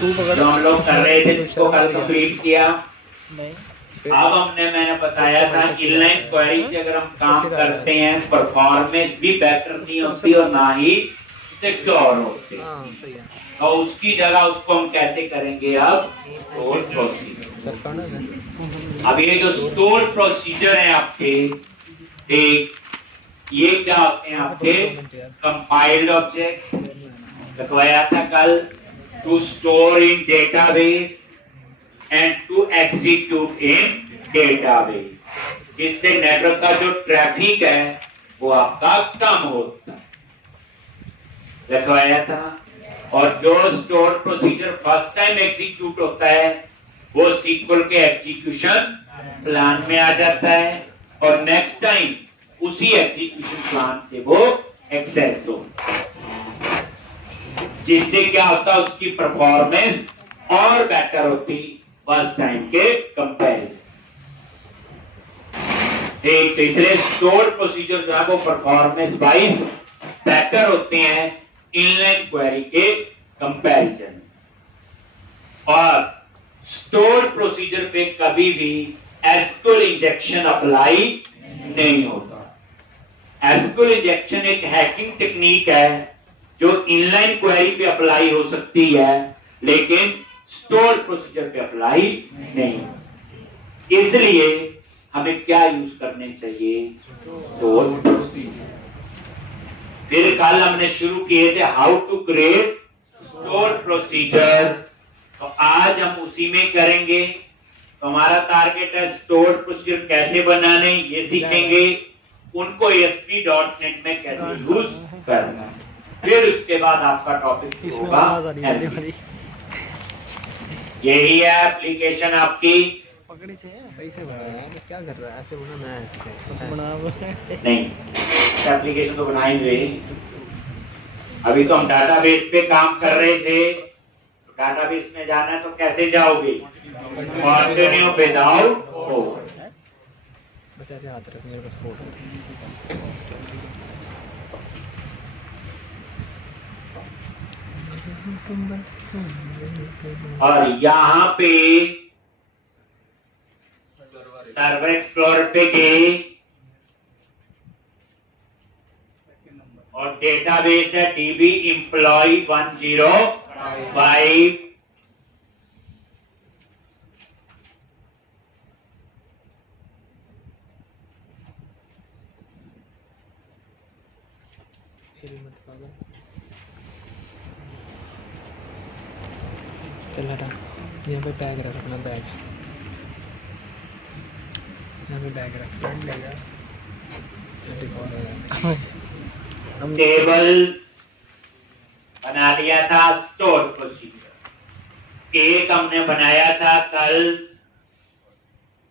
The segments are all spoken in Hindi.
जो हम लोग कर रहे थे जिसको कल कंप्लीट किया। अब मैंने बताया था इनलाइन क्वेरी से अगर हम काम करते हैं परफॉर्मेंस भी बेटर नहीं होती और ना ही सिक्योर होती। तो उसकी जगह उसको हम कैसे करेंगे अब स्टोर प्रोसीजर। अब ये जो स्टोर प्रोसीजर है आपके, एक ये क्या होते हैं आपके कंपाइल्ड ऑब्जेक्ट लिखवाया था कल, to store in database and to execute in database. इससे नेटवर्क का जो ट्रैफिक है वो आपका कम होता है, लिखवाया था। और जो store procedure first time execute होता है वो सीक्वल के एग्जीक्यूशन प्लान में आ जाता है और नेक्स्ट टाइम उसी एग्जीक्यूशन प्लान से वो एक्सेस होता है, जिससे क्या होता है उसकी परफॉर्मेंस और बेटर होती फर्स्ट टाइम के कंपैरिजन। एक तीसरे स्टोर प्रोसीजर जो है वो परफॉर्मेंस वाइज बेटर होते हैं इनलाइन क्वेरी के कंपैरिजन। और स्टोर प्रोसीजर पे कभी भी एसक्यूएल इंजेक्शन अप्लाई नहीं होता। एसक्यूएल इंजेक्शन एक हैकिंग टेक्निक है जो इनलाइन क्वेरी पे अप्लाई हो सकती है लेकिन स्टोर प्रोसीजर पे अप्लाई नहीं। इसलिए हमें क्या यूज करने चाहिए, स्टोर प्रोसीजर। फिर कल हमने शुरू किए थे how to create store procedure, तो आज हम उसी में करेंगे। तो हमारा टारगेट है स्टोर प्रोसीजर कैसे बनाने ये सीखेंगे, उनको ASP.NET में कैसे यूज करना, फिर उसके बाद आपका टॉपिक होगा यही है एप्लीकेशन आपकी। पकड़ी से सही से बनाया है, क्या कर रहा है, ऐसे बनाना है, ऐसे बना नहीं, एप्लीकेशन तो बनाएंगे। अभी तो हम डाटाबेस पे काम कर रहे थे, तो डाटाबेस में जाना है तो कैसे जाओगे, कंटिन्यू विदाउट कोड। बस ऐसे हाथ रख, मेरे पास कोड और यहाँ पे सर्वर एक्सप्लोरर पे गए और डेटाबेस है DB एम्प्लॉय 105। चल हटा, यहाँ पे बैग रख अपना, बैग यहाँ पे बैग रख, फ्रेंड लेगा टेबल बना लिया था स्टोर प्रोसीजर। एक हमने बनाया था कल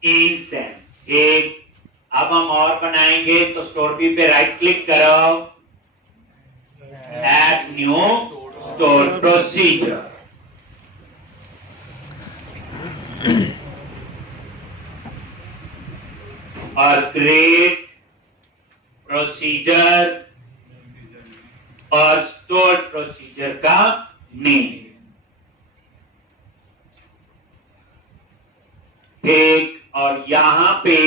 ईसेंट एक, अब हम और बनाएंगे। तो स्टोर बी पे राइट क्लिक करो, ऐड न्यू स्टोर प्रोसीजर। और क्रिएट प्रोसीजर और स्टोर प्रोसीजर का नेम। ठीक, और यहां पे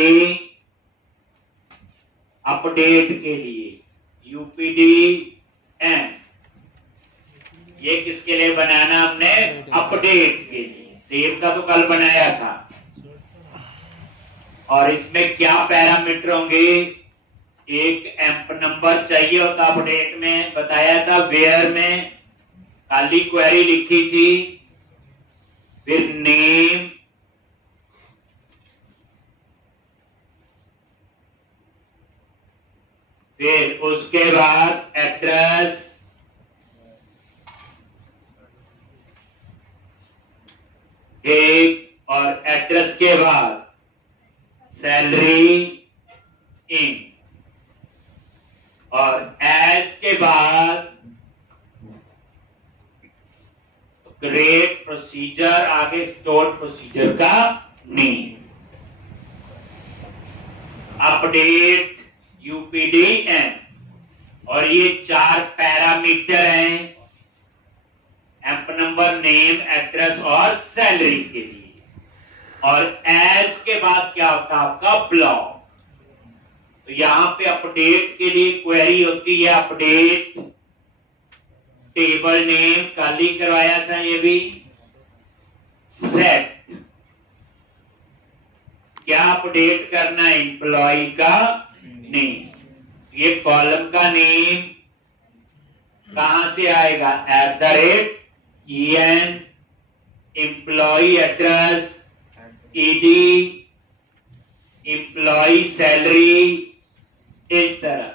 अपडेट के लिए UPDN, ये किसके लिए बनाना हमने, अपडेट के लिए। सेव का तो कल बनाया था। और इसमें क्या पैरामीटर होंगे, एक एम्प नंबर चाहिए होता, अपडेट में बताया था। वेयर में खाली क्वेरी लिखी थी, फिर नेम, फिर उसके बाद एड्रेस, एक, और एड्रेस के बाद सैलरी इन, और एज के बाद क्रिएट प्रोसीजर, आगे स्टोर प्रोसीजर का नेम, अपडेट UPDN। और ये 4 पैरामीटर हैं, एम्प नंबर, नेम, एड्रेस और सैलरी के लिए। और एज के बाद क्या होता है आपका ब्लॉक। तो यहां पे अपडेट के लिए क्वेरी होती है अपडेट टेबल नेम, कल ही करवाया था ये भी। सेट, क्या अपडेट करना है, एम्प्लॉय का नेम। ये कॉलम का नेम कहां से आएगा, @en, employ address, ED, employ salary, इस तरह।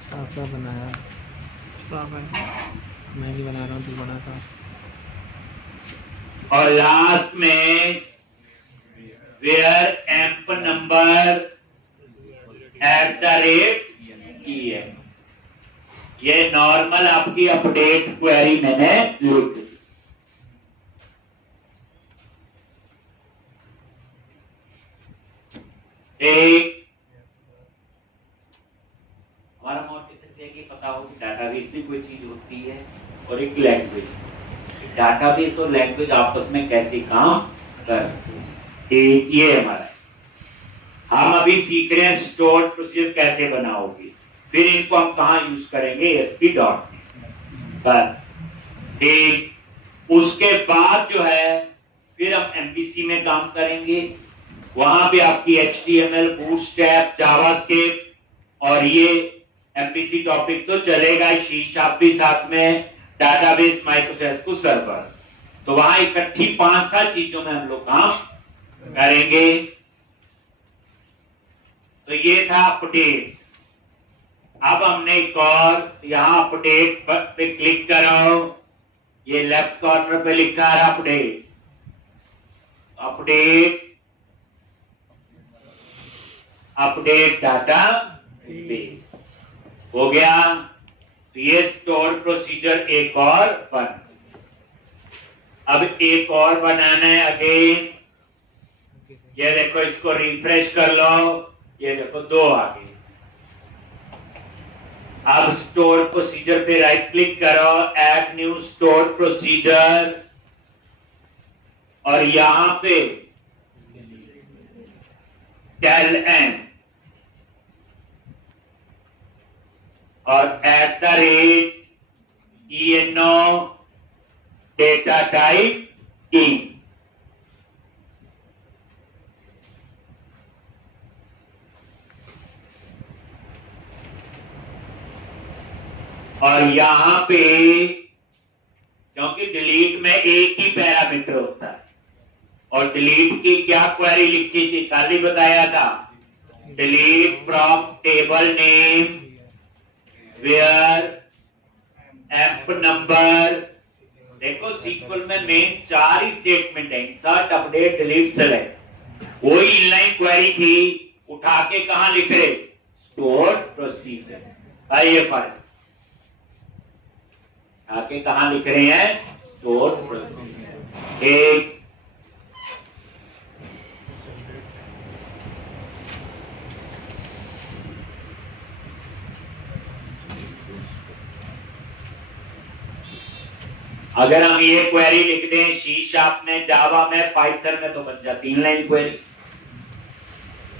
साफ साफ बनाया। साफ है। मैं भी बना रहा हूँ, तू बना साफ। और लास्ट में वेयर एम्प नंबर @em। ये नॉर्मल आपकी अपडेट क्वेरी मैंने लिख दी। एक हमारा मोटिव है कि पता हो कि डाटाबेस भी कोई चीज होती है और एक लैंग्वेज। डाटाबेस और लैंग्वेज आपस में कैसे काम करते हैं, ये हमारा है। हम अभी सीख रहे हैं स्टोर प्रोसीजर कैसे बनाओगे, फिर इनको हम कहां यूज करेंगे, ASP.NET। बस ठीक। उसके बाद जो है फिर हम MVC में काम करेंगे। वहां पे आपकी HTML, बूटस्ट्रैप, जावास्क्रिप्ट और ये MVC टॉपिक तो चलेगा ही, शीर्षक भी साथ में, डाटाबेस, माइक्रोसॉफ्ट सर्वर। तो वहां इकट्ठी 5-7 चीजों में हम लोग काम करेंगे। तो ये था अपडेट। अब हमने एक और यहां अपडेट पे क्लिक करो, ये लेफ्ट कॉर्नर पे लिखा है update. Update update data base हो गया। तो ये स्टोर प्रोसीजर एक और बन। अब एक और बनाना है अगेन। ये देखो, इसको रिफ्रेश कर लो, ये देखो 2 आ गए। अब स्टोर प्रोसीजर पे राइट क्लिक करो, ऐड न्यू स्टोर प्रोसीजर, और यहां पे टेल एन और @eno डेटा टाइप इन। और यहां पे क्योंकि डिलीट में एक ही पैरामीटर होता है, और डिलीट की क्या क्वेरी लिखी थी, कल ही बताया था, delete from table name where emp number. देखो सीक्वल में मेन 4 ही स्टेटमेंट है, इंसर्ट, अपडेट, डिलीट, सेलेक्ट। वही इनलाइन क्वेरी थी, उठा के कहां लिख रहे, स्टोर प्रोसीजर। ये फर्क, आके कहां लिख रहे हैं, स्टोर प्रोसीजर। एक अगर हम ये क्वेरी लिख दें C# में, जावा में, पाइथन में, तो बन जाती इनलाइन क्वेरी।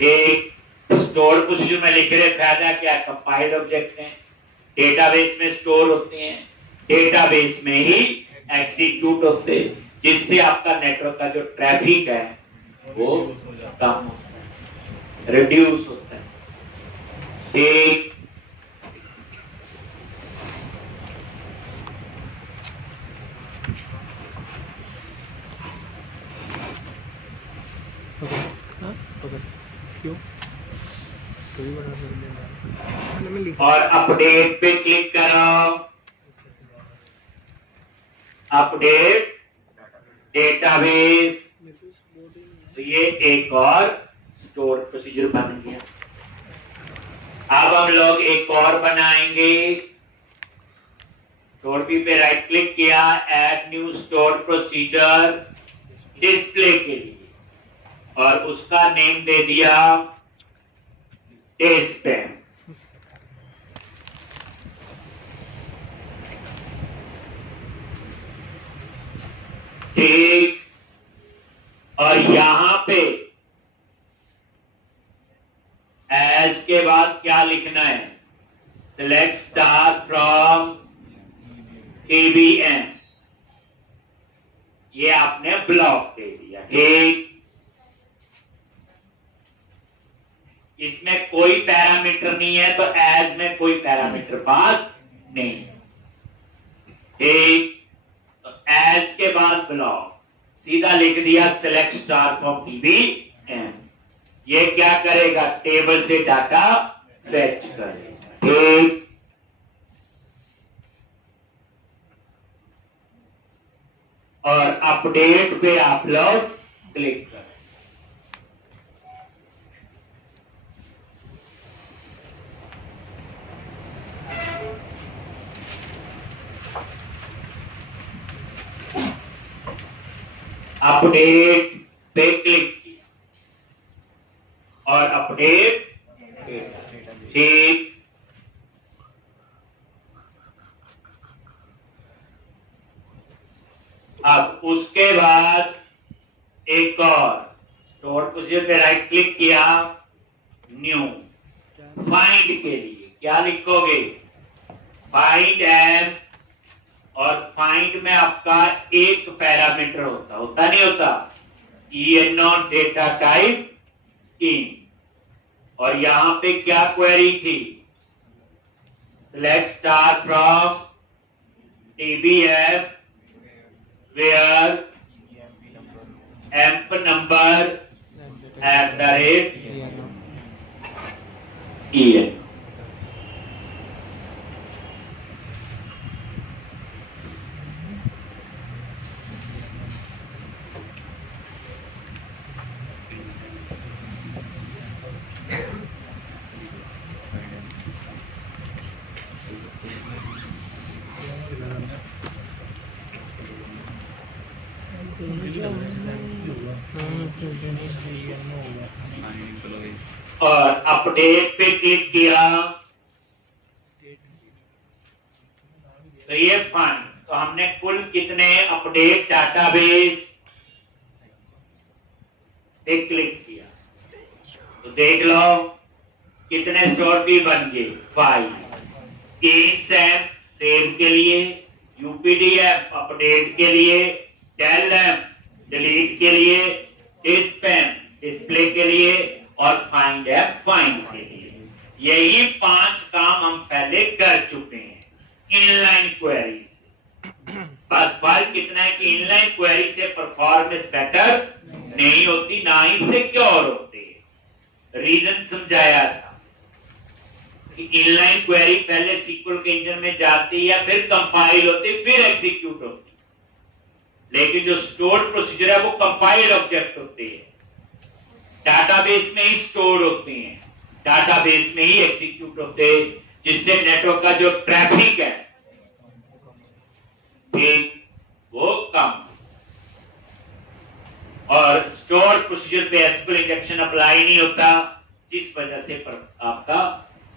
एक स्टोर प्रोसीजर में लिख रहे, फायदा क्या, कंपाइल्ड ऑब्जेक्ट हैं, डेटाबेस में स्टोर होते हैं, डेटाबेस में ही एग्जीक्यूट होते हैं, जिससे आपका नेटवर्क का जो ट्रैफिक है वो कम होता है, रिड्यूस होता है। एक क्यों तो भी बना सकते हैं। और अपडेट पे क्लिक करो, अपडेट डेटाबेस। तो ये एक और स्टोर प्रोसीजर बन गया। अब हम लोग एक और बनाएंगे। स्टोर भी पे राइट क्लिक किया, add new store procedure, display के लिए और उसका नेम दे दिया स्पैम। ठीक, और यहां पे एज के बाद क्या लिखना है? Select star from EBM। ये आपने ब्लॉक दे दिया। ठीक, इसमें कोई पैरामीटर नहीं है, तो एज में कोई पैरामीटर पास नहीं। ठीक, तो एज के बाद ब्लॉक, सीधा लिख दिया सिलेक्ट स्टार फ्रॉम EBM। ये क्या करेगा? टेबल से डाटा फेच करेगा। ठीक, और अपडेट पे आप लोग क्लिक करें। अपडेट पे क्लिक किया और अपडेट। ठीक, अब उसके बाद एक और स्टोर प्रोसीजर पे राइट क्लिक किया, न्यू। फाइंड के लिए क्या लिखोगे? फाइंड एम, और फाइंड में आपका एक पैरामीटर होता नहीं होता? ENO data type in. और यहां पे क्या क्वेरी थी? Select star from EBM where emp number @EN। और अपडेट पे क्लिक किया तो ये फाइंड, तो हमने कुल कितने अपडेट डाटाबेस पे क्लिक किया तो देख लो कितने स्टोर भी बन गए। 5 ESAM सेव के लिए, UPDF अपडेट के लिए, TELM डिलीट के लिए, स्पैम डिस्प्ले के लिए और फाइंड एप फाइंड के लिए। यही 5 काम हम पहले कर चुके हैं इनलाइन क्वेरी से। बस फर्क कितना है कि इनलाइन क्वेरी से परफॉर्मेंस बेटर नहीं होती, ना ही सिक्योर होती। रीजन समझाया था कि इनलाइन क्वेरी पहले SQL के इंजन में जाती है, फिर कंपाइल होती, फिर एग्जीक्यूट होती। लेकिन जो स्टोर्ड प्रोसीजर है वो कंपाइल ऑब्जेक्ट होते हैं, डाटाबेस में ही स्टोर होते हैं, डाटाबेस में ही एग्जीक्यूट होते हैं, जिससे नेटवर्क का जो ट्रैफिक है ठीक वो कम। और स्टोर प्रोसीजर पे SQL इंजेक्शन अप्लाई नहीं होता, जिस वजह से आपका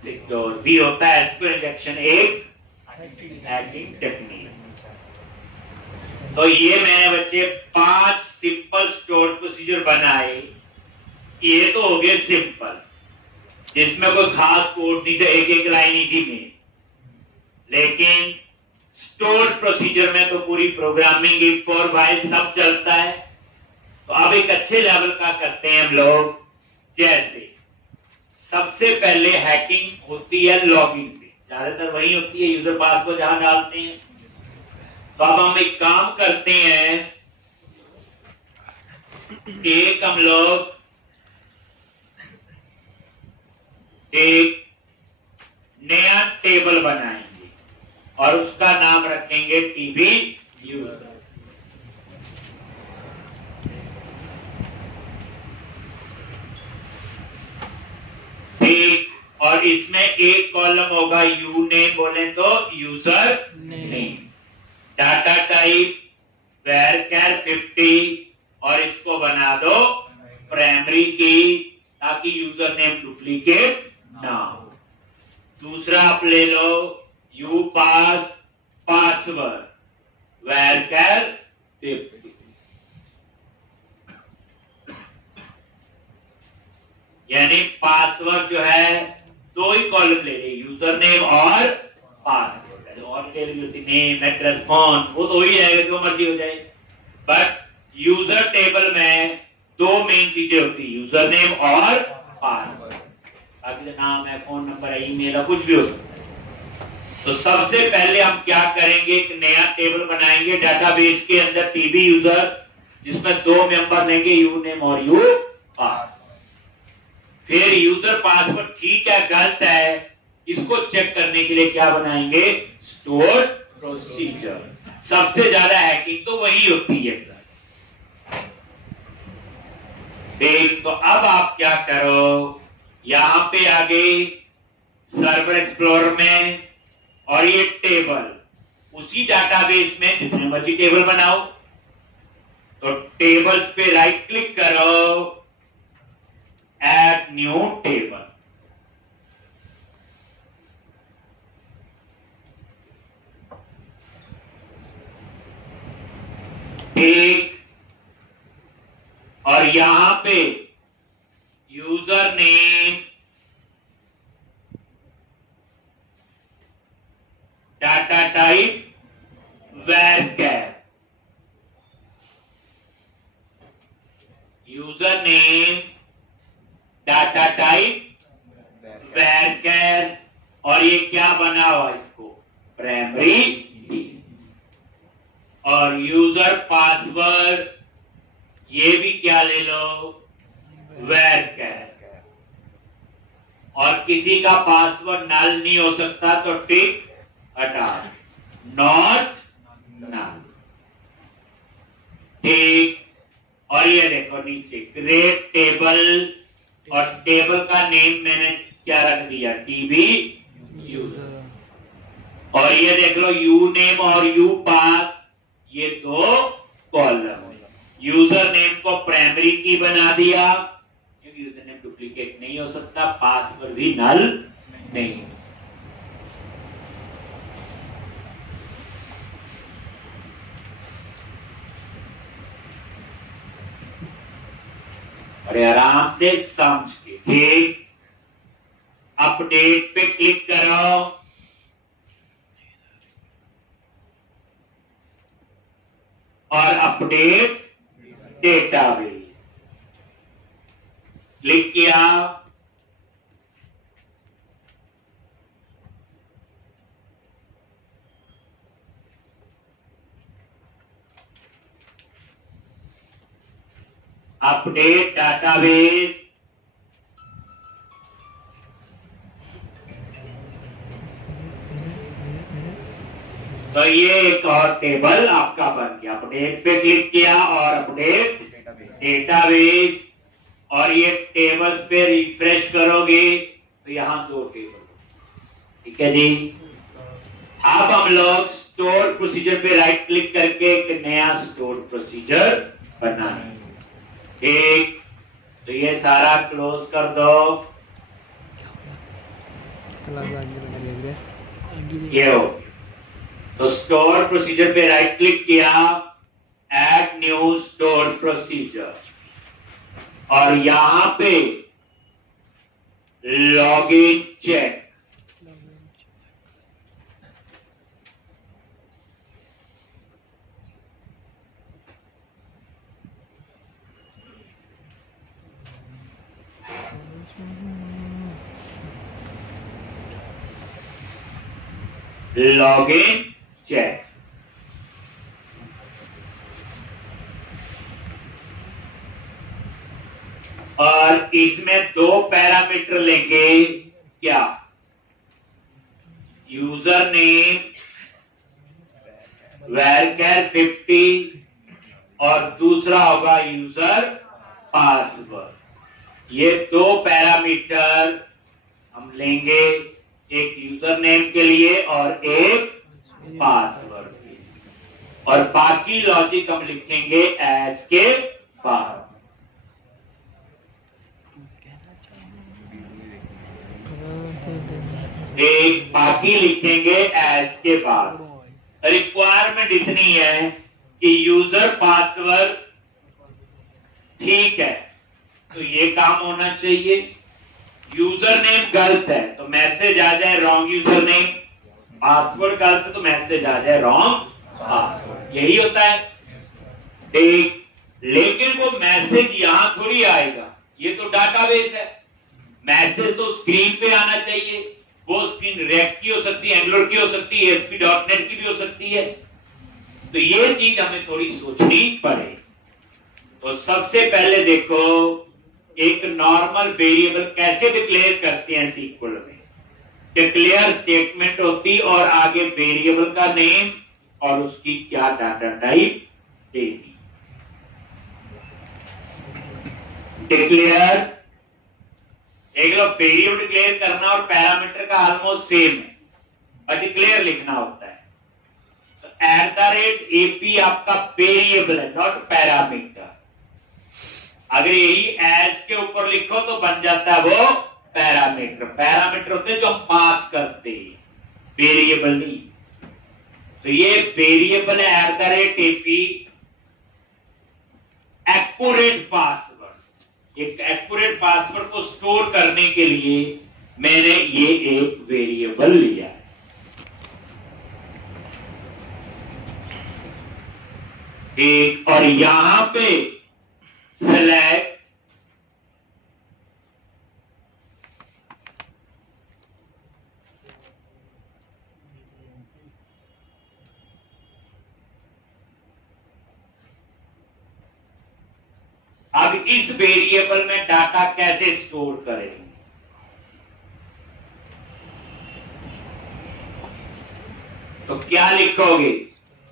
सिक्योर भी होता है। SQL इंजेक्शन एक हैकिंग टेक्निक। तो ये मैंने बच्चे 5 सिंपल स्टोर प्रोसीजर बनाए। ये तो हो गए सिंपल, जिसमें कोई खास कोड नहीं था, एक लाइन ही थी में। लेकिन स्टोर प्रोसीजर में तो पूरी प्रोग्रामिंग इफ और व्हाइल सब चलता है। तो अब एक अच्छे लेवल का करते हैं हम लोग। जैसे सबसे पहले हैकिंग होती है लॉगिन पे, ज्यादातर वही होती है, यूजर पासवर्ड जहां डालते हैं। तो अब हम एक काम करते हैं, एक हम लोग एक नया टेबल बनाएंगे और उसका नाम रखेंगे TB यूजर। ठीक, और इसमें एक कॉलम होगा यू नेम, बोले तो user name, data type varchar 50 और इसको बना दो प्राइमरी की, ताकि यूजर नेम डुप्लीकेट ना हो। दूसरा आप ले लो यू पास पासवर्ड वैरकर 50, यानी पासवर्ड जो है दो ही कॉलम ले रही, यूजर नेम और पासवर्ड। और नेम एड्रेस फोन वो तो ही जाएगा, जो मर्जी हो जाए, बट यूजर टेबल में दो मेन चीजें होती है, यूजर नेम और पासवर्ड। बाकी तो नाम है, फोन नंबर है, ईमेल है, कुछ भी हो। तो सबसे पहले हम क्या करेंगे, एक नया टेबल बनाएंगे डेटाबेस के अंदर, टीबी यूजर, जिसमें दो मेंबर लेंगे, यू नेम और यू पास। फिर यूजर पासवर्ड ठीक है गलत है, इसको चेक करने के लिए क्या बनाएंगे, स्टोर प्रोसीजर। सबसे ज्यादा हैकिंग तो वही होती है। ठीक, तो अब आप क्या करो, यहां पे आगे सर्वर एक्सप्लोरर में, और ये टेबल, उसी डाटाबेस में जितने मर्जी टेबल बनाओ, तो टेबल्स पे राइट क्लिक करो, ऐड न्यू टेबल। ठीक, और यहां पे user name, data type varchar, user name, data type varchar, और ये क्या बना हुआ इसको, प्राइमरी, और यूजर पासवर्ड ये भी क्या ले लो, वैरकर। और किसी का पासवर्ड नल नहीं हो सकता, तो टिक हटा, नॉट नल। ठीक, और ये देखो नीचे क्रिएट टेबल, और टेबल का नेम मैंने क्या रख दिया, टीबी यूजर। और ये देख लो यू नेम और यू पास, ये दो कॉलम। यूजर नेम को प्राइमरी की बना दिया, क्योंकि यूजर नेम डुप्लीकेट नहीं हो सकता, पासवर्ड भी नल नहीं। अरे आराम से समझ के। ठीक, अपडेट पे क्लिक करो, और अपडेट डेटाबेस क्लिक किया, अपडेट डाटाबेस, तो ये एक और टेबल आपका बन गया। अपडेट पे क्लिक किया और अपडेट डेटाबेस, और ये टेबल्स पे रिफ्रेश करोगे तो यहां दो टेबल। ठीक है जी, अब हम लोग स्टोर प्रोसीजर पे राइट क्लिक करके एक नया स्टोर प्रोसीजर बनाएंगे। ठीक, तो ये सारा क्लोज कर दो, ये हो। तो स्टोर प्रोसीजर पे राइट क्लिक किया, ऐड न्यू स्टोर प्रोसीजर, और यहां पे लॉगिन चेक। लॉगिन चेक, और इसमें दो पैरामीटर लेंगे, क्या, यूजर नेम वैरकर 50, और दूसरा होगा यूजर पासवर्ड। ये दो पैरामीटर हम लेंगे, एक यूजर नेम के लिए और एक पासवर्ड के लिए, और बाकी लॉजिक हम लिखेंगे एस के बाद। एक बाकी लिखेंगे एज के बाद। रिक्वायरमेंट इतनी है कि यूजर पासवर्ड ठीक है तो ये काम होना चाहिए। यूजर नेम गलत है तो मैसेज आ जाए रॉन्ग यूजर नेम, पासवर्ड गलत है तो मैसेज आ जाए रॉन्ग पासवर्ड, यही होता है। ठीक, लेकिन वो मैसेज यहां थोड़ी आएगा, ये तो डाटाबेस है। मैसेज तो स्क्रीन पे आना चाहिए। वो स्क्रीन रेक्ट की हो सकती है, एंगुलर की हो सकती है, ASP.NET की भी हो सकती है। तो ये चीज हमें थोड़ी सोचनी पड़े। तो सबसे पहले देखो एक नॉर्मल वेरिएबल कैसे डिक्लेयर करते हैं SQL में। डिक्लेयर स्टेटमेंट होती और आगे वेरिएबल का नेम और उसकी क्या डाटा टाइप देगी। डिक्लेयर, एक लो वेरिएबल डिक्लेयर करना और पैरामीटर का ऑलमोस्ट सेम है और डिक्लेयर लिखना होता है। तो @AP आपका वेरिएबल है, नॉट पैरामीटर। अगर यही एज के ऊपर लिखो तो बन जाता है वो पैरामीटर। पैरामीटर होते हैं जो हम पास करते हैं, वेरिएबल नहीं। तो ये वेरिएबल है @AP एक्यूरेट पासवर्ड। एक एक्यूरेट पासवर्ड को स्टोर करने के लिए मैंने ये एक वेरिएबल लिया है। एक और यहां पे सिलेक्ट अब इस वेरिएबल में डाटा कैसे स्टोर करेंगे। तो क्या लिखोगे,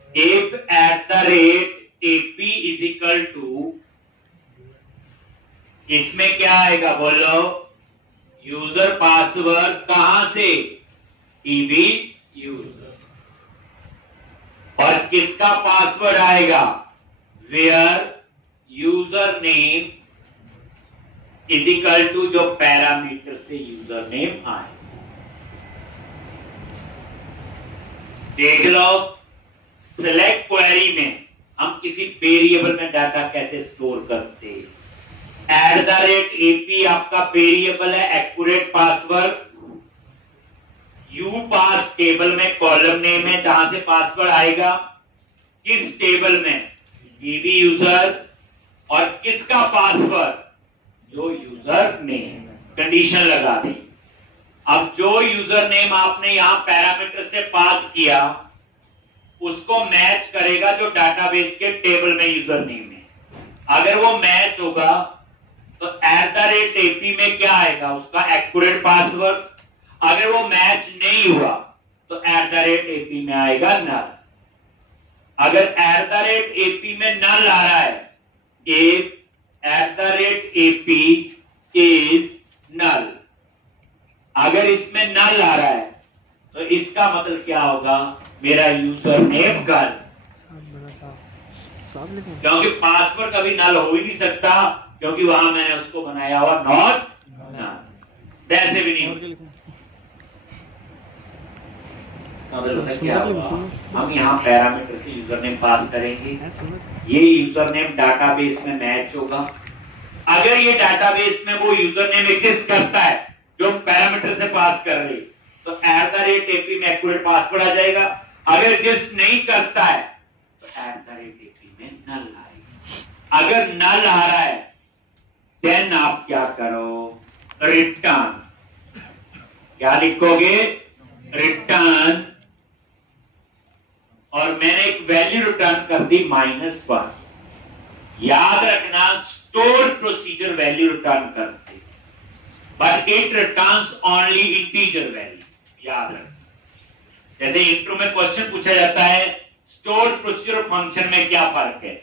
if @AP is equal to, इसमें क्या आएगा बोलो, यूजर पासवर्ड कहां से, टीबी यूजर, और किसका पासवर्ड आएगा, where user name is equal to जो पैरामीटर से यूजर नेम आए। देख लो सिलेक्ट क्वेरी में हम किसी वेरिएबल में डाटा कैसे स्टोर करते हैं। @AP आपका वेरिएबल है accurate password. You pass table में कॉलम नेम है जहां से पासवर्ड आएगा, किस टेबल में, DB यूजर, और किसका पासवर्ड, जो यूजर नेम, कंडीशन लगा दी। अब जो यूजर नेम आपने यहां पैरामीटर से पास किया उसको मैच करेगा जो डाटाबेस के टेबल में यूजर नेम है। अगर वो मैच होगा तो @AP में क्या आएगा, उसका एक्यूरेट पासवर्ड। अगर वो मैच नहीं हुआ तो @AP में आएगा नल। अगर @AP में नल आ रहा है, if @AP is null, अगर इसमें नल आ रहा है तो इसका मतलब क्या होगा, मेरा यूजर नेम गलत, क्योंकि पासवर्ड कभी नल हो ही नहीं सकता क्योंकि वहां मैंने उसको बनाया हुआ नॉट नल, वैसे भी नहीं होगा। क्या होगा, हम यहाँ पैरामीटर से यूजर नेम पास करेंगे, ये यूजर नेम डाटाबेस में मैच होगा। अगर ये डाटाबेस में वो यूजर नेम एग्जिस्ट करता है जो पैरामीटर से पास कर रहे, तो @AP में एक्यूरेट पासवर्ड आ जाएगा। अगर एग्जिस्ट नहीं करता है तो @AP में नल आएगा। अगर नल आ रहा है देन आप क्या करो, रिटर्न, क्या लिखोगे, रिटर्न, और मैंने एक वैल्यू रिटर्न कर दी -1। याद रखना स्टोर प्रोसीजर वैल्यू रिटर्न करते, but it returns only integer value. याद रखना, जैसे इंट्रो में क्वेश्चन पूछा जाता है स्टोर प्रोसीजर और फंक्शन में क्या फर्क है,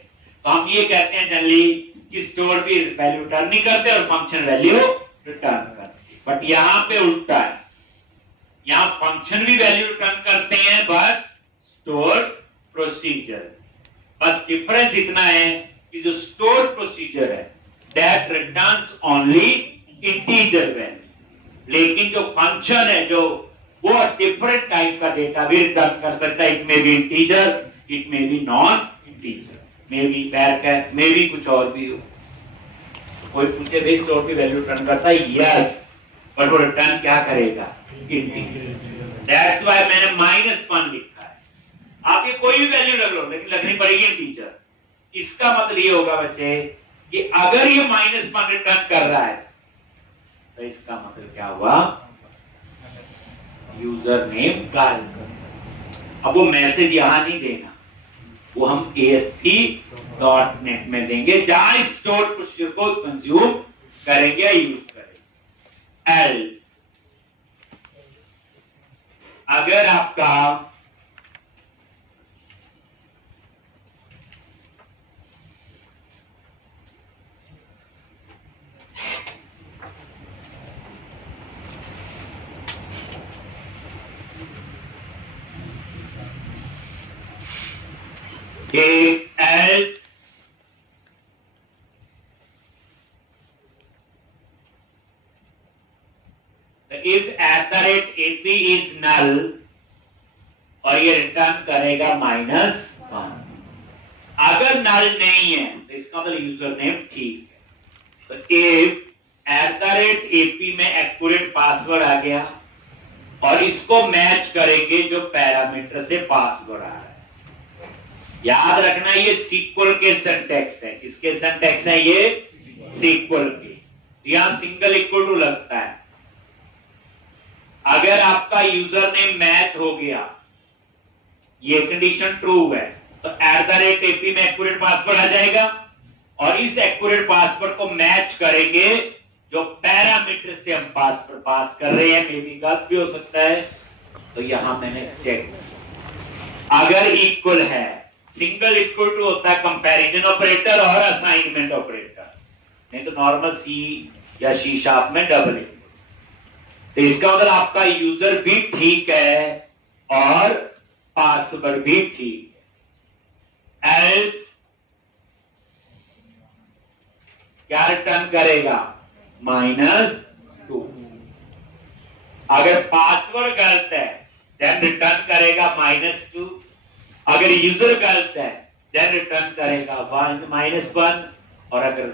तो हम ये कहते हैं जनरली कि स्टोर भी वैल्यू रिटर्न नहीं करते और फंक्शन वैल्यू रिटर्न करते, बट यहां पे उल्टा है, यहां फंक्शन भी वैल्यू रिटर्न करते हैं बट स्टोर प्रोसीजर। बस डिफरेंस इतना है कि जो स्टोर प्रोसीजर है that returns only integer value, लेकिन जो फंक्शन है जो वो डिफरेंट टाइप का डेटा भी रिटर्न कर सकता है। It may be integer, it may be non integer, may be back, may be कुछ और भी हो। कोई पूछे भाई स्टोर की वैल्यू रिटर्न करता है, यस, बट वो रिटर्न क्या करेगा? इंटीजर। दैट्स व्हाई मैंने -1 लिखा है। आप ये कोई भी वैल्यू रख लो, लेकिन लगनी पड़ेगी इंटीजर। इसका मतलब ये होगा बच्चे कि अगर ये -1 रिटर्न कर रहा है तो इसका मतलब क्या हुआ? यूजर नेम गायब। अब वो मैसेज यहां नहीं देना, वो हम ASP.NET में देंगे, जहां स्टोर प्रोसीजर को कंज्यूम करेंगे या यूज करेंगे। एल्स अगर आपका else if @AP is null और ये रिटर्न करेगा -1। अगर नल नहीं है तो इसका मतलब यूजर नेम ठीक है। तो if @AP में एक्यूरेट पासवर्ड आ गया और इसको मैच करेंगे जो पैरामीटर से पासवर्ड आ रहा है। याद रखना ये सीक्वल के सिंटैक्स है। किसके सिंटैक्स है? ये सीक्वल के। यहां सिंगल इक्वल टू लगता है। अगर आपका यूजर नेम मैच हो गया, ये कंडीशन ट्रू है, तो @AP में एक्यूरेट पासवर्ड आ जाएगा और इस एक्यूरेट पासवर्ड को मैच करेंगे जो पैरामीटर से हम पासवर्ड पास कर रहे हैं। मे बी गलत भी हो सकता है, तो यहां मैंने चेक, अगर इक्वल है, सिंगल इक्वल टू होता है कंपैरिजन ऑपरेटर और असाइनमेंट ऑपरेटर, नहीं तो नॉर्मल सी या C# में डबल इक्वल। तो इसका मतलब आपका यूजर भी ठीक है और पासवर्ड भी ठीक है। एल्स क्या रिटर्न करेगा? -2। अगर पासवर्ड गलत है देन रिटर्न करेगा -2। अगर यूजर गलत है देन रिटर्न करेगा -1, और अगर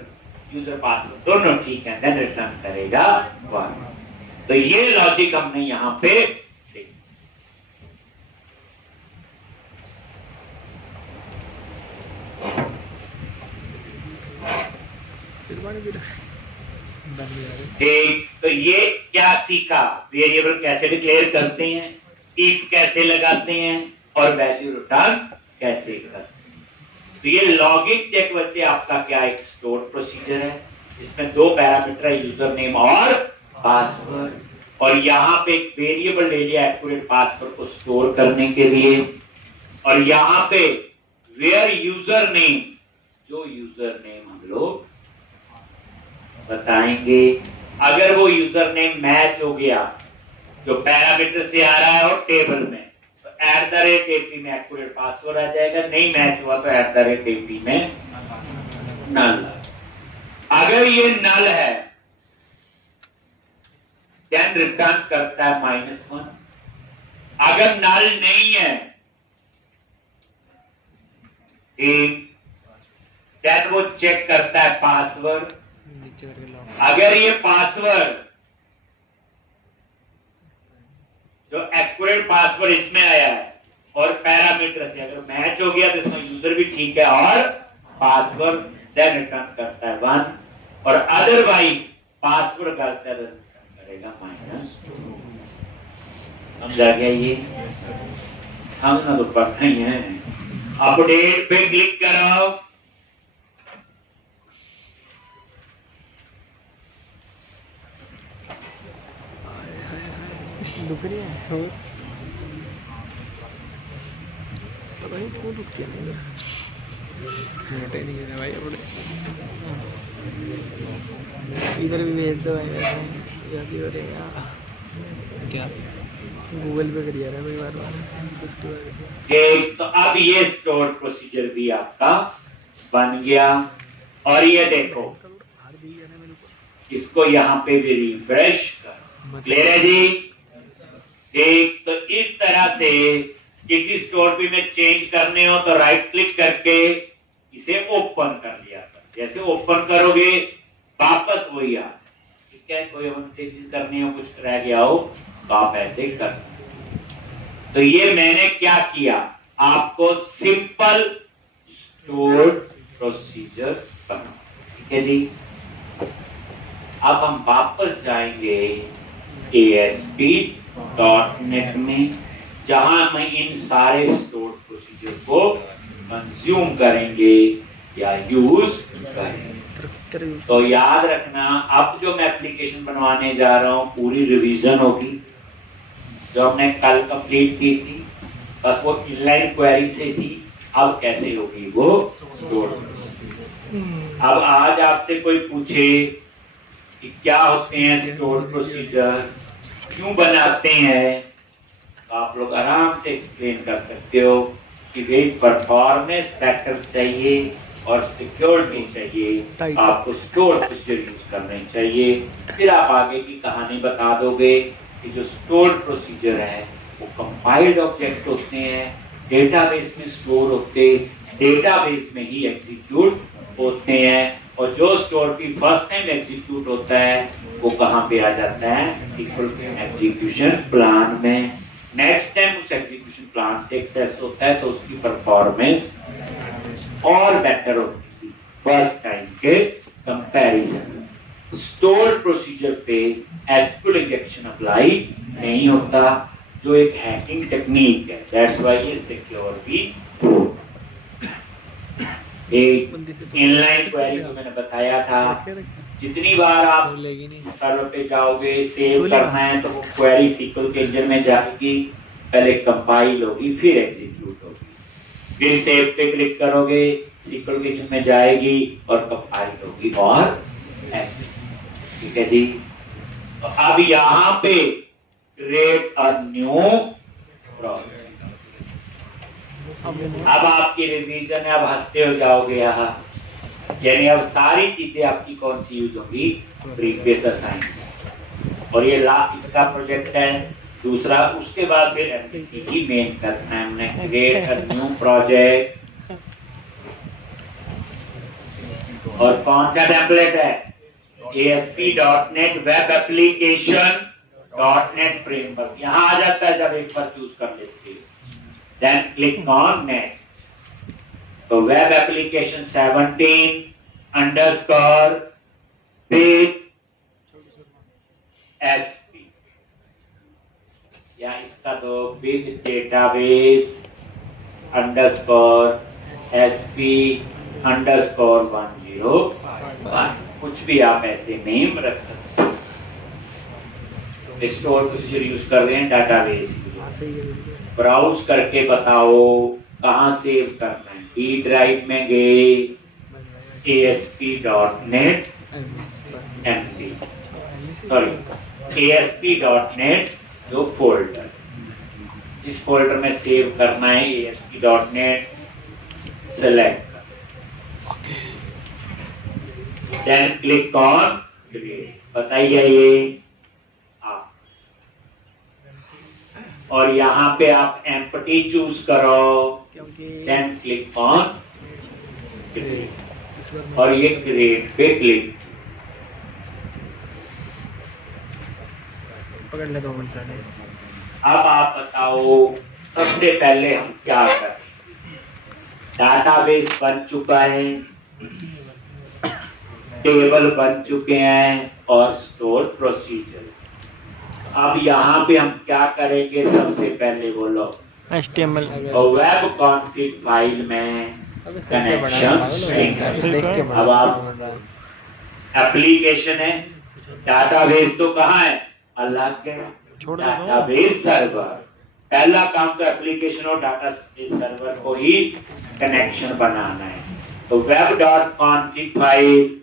यूजर पासवर्ड दोनों ठीक है देन रिटर्न करेगा 1। तो ये लॉजिक हमने यहां पे ठीक। तो ये क्या सीखा? वेरिएबल कैसे डिक्लेयर करते हैं, इफ कैसे लगाते हैं और वैल्यू रिटर्न कैसे करते हैं। तो ये लॉगिन चेक बच्चे आपका क्या एक स्टोर प्रोसीजर है। इसमें 2 पैरामीटर है, यूजर नेम और पासवर्ड, और यहां पे एक वेरिएबल ले लिया एक्यूरेट पासवर्ड को स्टोर करने के लिए, और यहां पे वेयर यूजर नेम, जो यूजर नेम हम लोग बताएंगे, अगर वो यूजर नेम मैच हो गया जो पैरामीटर से आ रहा है और टेबल में, तो @AP में एक्यूरेट पासवर्ड आ जाएगा। नहीं मैच हुआ तो @AP में नल। अगर ये नल है देन रिटर्न करता है -1। अगर नल नहीं है देन वो चेक करता है पासवर्ड। अगर ये पासवर्ड जो एक्यूरेट पासवर्ड इसमें आया है और पैरामीटर से अगर मैच हो गया तो इसमें यूजर भी ठीक है और पासवर्ड, देन रिटर्न करता है 1, और अदरवाइज पासवर्ड गलत है तो रिटर्न करेगा -2। समझा गया? ये समझना तो पड़ता ही है। अपडेट पे क्लिक करो। दुख रही है तो पता नहीं क्यों दुखती है। नेट ही नहीं है भाई अपने, इधर भी भेज दो भाई। याद हो रहा क्या गूगल पे कर रहा है भाई बार बार। तो अब ये स्टोर प्रोसीजर भी आपका बन गया। और ये देखो इसको यहाँ पे भी रिफ्रेश कर। क्लियर है जी? ठीक, तो इस तरह से किसी स्टोर पे में चेंज करने हो तो राइट क्लिक करके इसे ओपन कर लिया कर। जैसे ओपन करोगे वापस वही आ, ठीक है। कोई हम चेंजेस करनी हो, कुछ रह गया हो तो आप ऐसे कर सकते। तो ये मैंने क्या किया, आपको सिंपल स्टोर प्रोसीजर बना, ठीक है जी। अब हम वापस जाएंगे ASP.NET में, जहां हम इन सारे स्टोर प्रोसीजर को कंज्यूम करेंगे या यूज करेंगे। तो याद रखना, अब जो मैं एप्लीकेशन बनवाने जा रहा हूं पूरी रिवीजन होगी, जो हमने कल कंप्लीट की थी, बस वो इनलाइन क्वेरी से थी। अब कैसे होगी वो स्टोर। अब आज आपसे कोई पूछे कि क्या होते हैं स्टोर प्रोसीजर, क्यों बनाते हैं, तो आप लोग आराम से एक्सप्लेन कर सकते हो कि वे परफॉर्मेंस फैक्टर चाहिए और सिक्योरिटी चाहिए, आपको स्टोर प्रोसीजर यूज करने चाहिए। फिर आप आगे की कहानी बता दोगे कि जो स्टोर प्रोसीजर है वो कंपाइल्ड ऑब्जेक्ट होते हैं, डेटाबेस में स्टोर होते, डेटाबेस में ही एग्जीक्यूट होते हैं, और जो स्टोर भी फर्स्ट टाइम एग्जीक्यूट होता है वो कहां पे आ जाता है, SQL एग्जीक्यूशन प्लान में। नेक्स्ट टाइम उस एग्जीक्यूशन प्लान से एक्सेस होता है तो उसकी परफॉर्मेंस और बेटर होती है फर्स्ट टाइम के कंपैरिजन। स्टोर प्रोसीजर पे SQL इंजेक्शन अप्लाई नहीं होता, जो एक हैकिंग टेक्निक है, दैट्स व्हाई ये सिक्योर भी हो। एक इनलाइन क्वेरी जो मैंने बताया था, जितनी बार आप सर्वर पे जाओगे सेव करना है तो वो क्वेरी SQL के इंजन में जाएगी, पहले कंपाइल होगी फिर एग्जीक्यूट होगी, फिर सेव पे क्लिक करोगे SQL के इंजन में जाएगी और कंपाइल होगी और एग्जीक्यूट, ठीक है जी। तो अब यहाँ पे क्रिएट अ न्यू प्रोजेक्ट। अब आपकी रिवीजन है, अब हंसते हो जाओगे यहाँ, यानी अब सारी चीजें आपकी कौन सी यूज होंगी, प्रीवियस असाइनमेंट। और ये इसका प्रोजेक्ट है दूसरा। उसके बाद फिर MVC की मेन करना है हमने, क्रिएट अ न्यू प्रोजेक्ट। और कौन सा टेम्पलेट है, ASP.NET web application .NET framework. यहाँ आ जाता है जब एक बार चूज कर लेते हैं, then click on next। तो web application 17 underscore with SP, या इसका तो with database underscore SP underscore 101, कुछ भी आप ऐसे नेम रख सकते हो। स्टोर प्रोसीजर यूज कर रहे हैं डाटाबेस, ब्राउज करके बताओ कहां सेव करना है। D ड्राइव में गए, ASP.NET MP, सॉरी ASP.NET जो फोल्डर, जिस फोल्डर में सेव करना है ASP.NET सेलेक्ट कर, देन क्लिक ऑन क्रिएट। बताइए ये आप, और यहाँ पे आप एम्प्टी चूज करो, देन क्लिक ऑन क्रिएट, और ये क्रिएट पे क्लिक। पकड़ ले 2 मिनट। अब आप बताओ सबसे पहले हम क्या करें। डाटाबेस बन चुका है, टेबल बन चुके हैं और स्टोर प्रोसीजर। अब यहाँ पे हम क्या करेंगे, सबसे पहले बोलो HTML और वेब कॉन्फ़िग फाइल में कनेक्शन। अब आप एप्लीकेशन है, डाटाबेस तो कहाँ है, अलग है, डाटाबेस सर्वर। पहला काम तो एप्लीकेशन और डाटाबेस सर्वर को ही कनेक्शन बनाना है। तो वेब डॉट कॉन्फ़िग फाइल,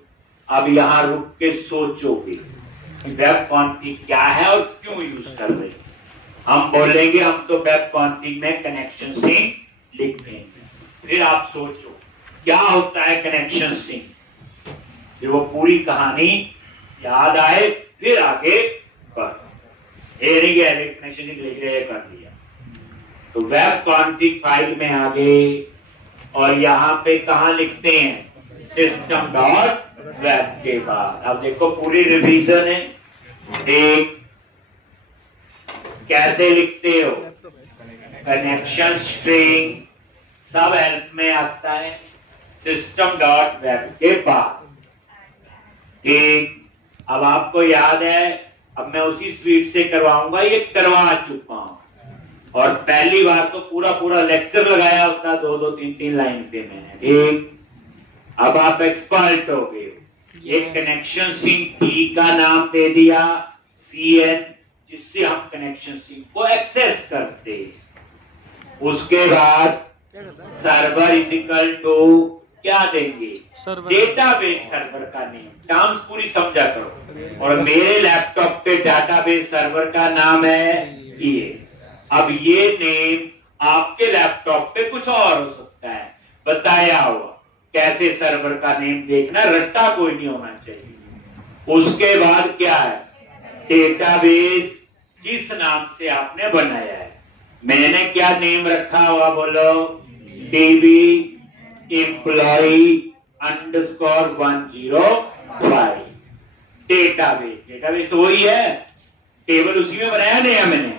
अब यहाँ रुक के सोचोगे वेब कॉन्फ़िग क्या है और क्यों यूज कर रहे हैं। हम बोलेंगे हम तो वेब कॉन्फ़िग में कनेक्शन सिंक लिख देंगे, फिर आप सोचो क्या होता है कनेक्शन सिंक, फिर वो पूरी कहानी याद आए फिर आगे बढ़। ये नहीं गया कनेक्शन लिख रहे कर दिया तो वेब कॉन्फ़िग फाइल में आगे और यहाँ पे कहा लिखते हैं सिस्टम डॉट वेब के बाद। अब देखो पूरी रिवीजन है। एक कैसे लिखते हो कनेक्शन स्ट्रिंग सब हेल्प में आता है सिस्टम डॉट वेब के बाद। ठीक, अब आपको याद है अब मैं उसी स्पीड से करवाऊंगा, ये करवा चुका हूं और पहली बार तो पूरा पूरा लेक्चर लगाया होता 2-2 3-3 लाइन पे मैंने। ठीक, अब आप एक्सपर्ट हो गए। एक कनेक्शन सिंक की का नाम दे दिया CN जिससे हम कनेक्शन सिंक को एक्सेस करते। उसके बाद सर्वर इज इक्वल टू क्या देंगे डेटाबेस सर्वर का नेम। टर्म्स पूरी समझा करो। और मेरे लैपटॉप पे डेटाबेस सर्वर का नाम है ये। अब ये नेम आपके लैपटॉप पे कुछ और हो सकता है, बताया हुआ कैसे सर्वर का नेम देखना, रट्टा कोई नहीं होना चाहिए। उसके बाद क्या है डेटाबेस जिस नाम से आपने बनाया है। मैंने क्या नेम रखा हुआ बोलो DB employee underscore 105 database. Database तो वही है, टेबल उसी में बनाया नया मैंने।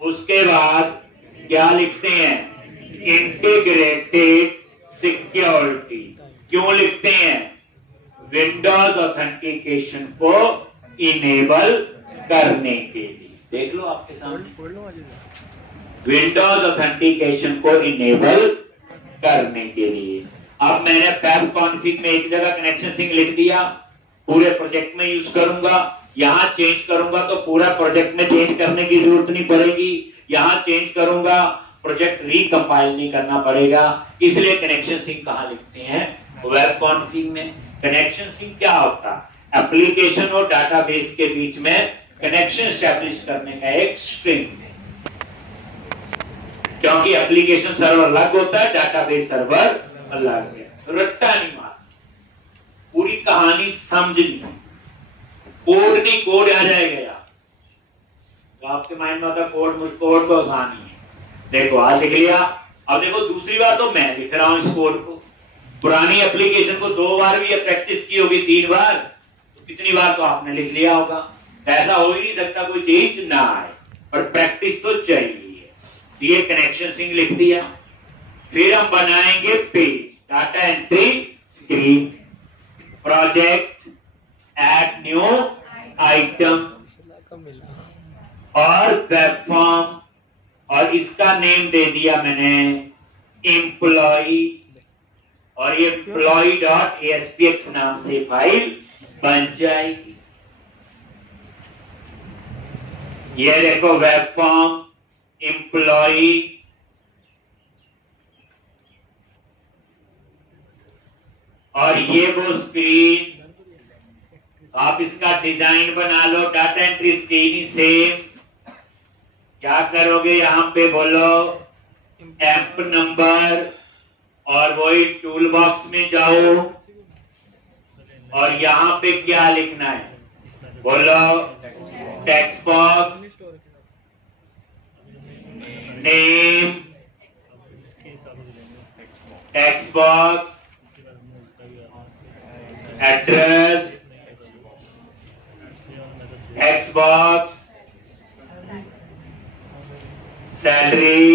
उसके बाद क्या लिखते हैं इंटीग्रेटेड सिक्योरिटी। क्यों लिखते हैं विंडोज ऑथेंटिकेशन को इनेबल करने के लिए। देख लो आपके सामने विंडोज ऑथेंटिकेशन को इनेबल करने के लिए। अब मैंने वेब कॉन्फ़िग में एक जगह कनेक्शन सिंक लिख दिया, पूरे प्रोजेक्ट में यूज करूंगा। यहां चेंज करूंगा तो पूरा प्रोजेक्ट में चेंज करने की जरूरत नहीं पड़ेगी। यहां चेंज करूंगा प्रोजेक्ट रिकंपाइल नहीं करना पड़ेगा। इसलिए कनेक्शन सिंक कहां लिखते हैं वेब कॉन्फ़िग में। कनेक्शन सिंक क्या होता है एप्लीकेशन और डेटाबेस के बीच में कनेक्शन एस्टैब्लिश करने का एक स्ट्रिंग है। क्योंकि एप्लीकेशन सर्वर अलग होता है, डेटाबेस सर्वर अलग है। रट्टा नहीं मार, पूरी कहानी समझनी। कोड नहीं कोड आ जाएगा यार। तो आपके माइंड में होता कोड तो आसान ही है। देखो आज लिख लिया। अब देखो दूसरी बार तो मैं लिख रहा हूं इस कोड को। पुरानी एप्लीकेशन को 2 बार भी प्रैक्टिस की होगी, 3 बार, तो कितनी बार तो आपने लिख लिया होगा। ऐसा हो ही नहीं सकता कोई चीज ना आए, पर प्रैक्टिस तो चाहिए। ये कनेक्शन सिंक लिख दिया। फिर हम बनाएंगे page data entry screen project add new item और वेब फॉर्म और इसका नेम दे दिया मैंने एम्प्लॉई और ये employee.aspx नाम से फाइल बन जाएगी। ये देखो वेब फॉर्म एम्प्लॉई और ये वो स्क्रीन। आप इसका डिजाइन बना लो डाटा एंट्री स्क्रीन ही सेम। क्या करोगे यहां पे बोलो एम्प नंबर और वही टूल बॉक्स में जाओ और यहां पे क्या लिखना है बोलो text box name text box address text box salary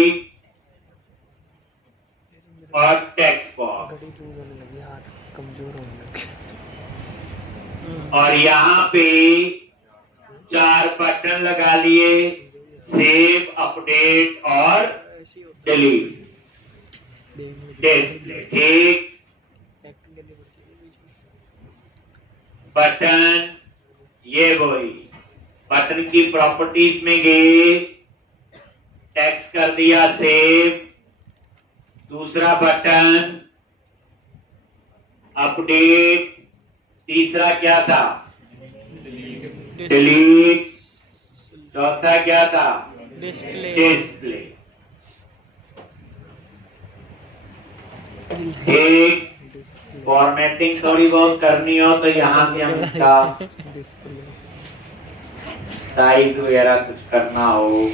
और टेक्स्ट बॉक्स और यहाँ पे 4 बटन लगा लिए सेव अपडेट और डिलीट डिस्प्ले। ठीक, बटन ये वही बटन की प्रॉपर्टीज में गए टेक्स्ट कर दिया सेव। दूसरा बटन अपडेट। तीसरा क्या था डिलीट। चौथा क्या था डिस्प्ले। ठीक, फॉर्मेटिंग थोड़ी बहुत करनी हो तो यहाँ से हम इसका साइज वगैरह कुछ करना हो,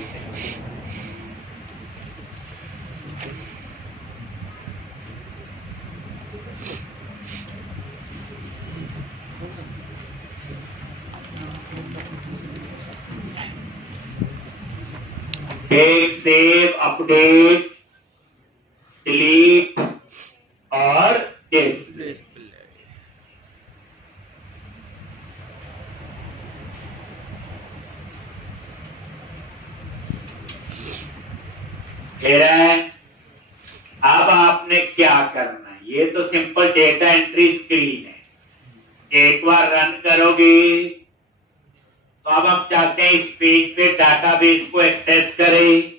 टेक, सेव, अपडेट, डिलीट और डिस्प्ले। फिर अब आपने क्या करना है, ये तो सिंपल डेटा एंट्री स्क्रीन है। एक बार रन करोगे तो अब हम चाहते हैं इस पेज पे डाटाबेस को एक्सेस करें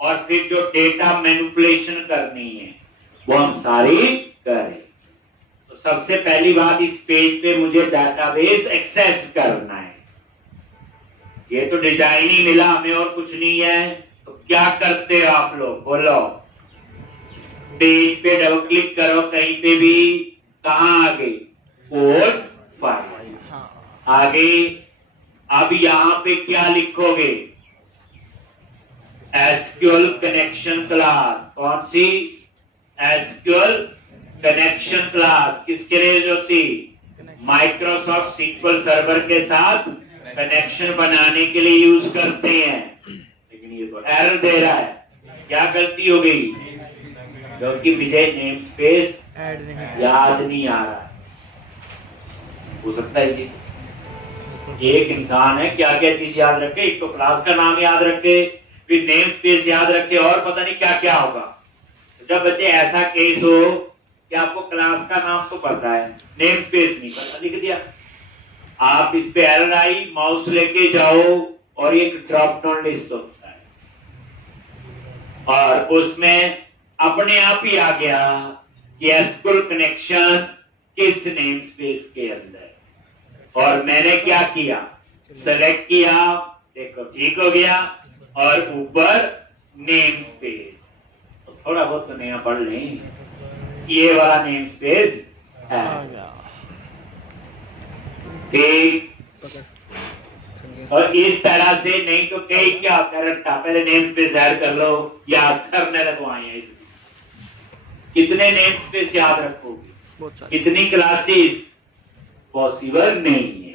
और फिर जो डेटा मैनिपुलेशन करनी है वो हम सारी करें। तो सबसे पहली बात, इस पेज पे मुझे डाटाबेस एक्सेस करना है। ये तो डिजाइन ही मिला हमें और कुछ नहीं है, तो क्या करते हो आप लोग, बोलो। पेज पे डबल क्लिक करो, कहीं पे भी, कहां आगे, कोड फाइल आगे। अब यहां पे क्या लिखोगे, एसक्यूएल कनेक्शन क्लास। कौन सी, एसक्यूएल कनेक्शन क्लास। किसके लिए होती, माइक्रोसॉफ्ट सीक्वल सर्वर के साथ कनेक्शन बनाने के लिए यूज करते हैं। लेकिन ये तो एरर दे रहा है, क्या गलती हो गई, क्योंकि मुझे नेम स्पेस याद नहीं आ रहा है। हो सकता है ये एक इंसान है, क्या क्या चीज याद रखे, एक तो क्लास का नाम याद रखे, फिर नेम स्पेस याद रखे और पता नहीं क्या क्या होगा। तो जब बच्चे ऐसा केस हो कि आपको क्लास का नाम तो पता है, नेम स्पेस नहीं पता, लिख दिया, आप इस पे एरर आई, माउस लेके जाओ और एक ड्रॉप डाउन लिस्ट होता है और उसमें अपने आप ही आ गया कि एसक्यूएल कनेक्शन किस नेम स्पेस के अंदर। और मैंने क्या किया, सेलेक्ट किया, देखो ठीक हो गया, और ऊपर नेम स्पेस। तो थोड़ा बहुत तो नया पढ़ लें, ये वाला नेम स्पेस है, ठीक। और इस तरह से, नहीं तो कई क्या करता, पहले नेम स्पेस ऐड कर लो, याद करने लगवाए। कितने नेम स्पेस याद रखोगे, कितनी क्लासेस, पॉसिबल नहीं है।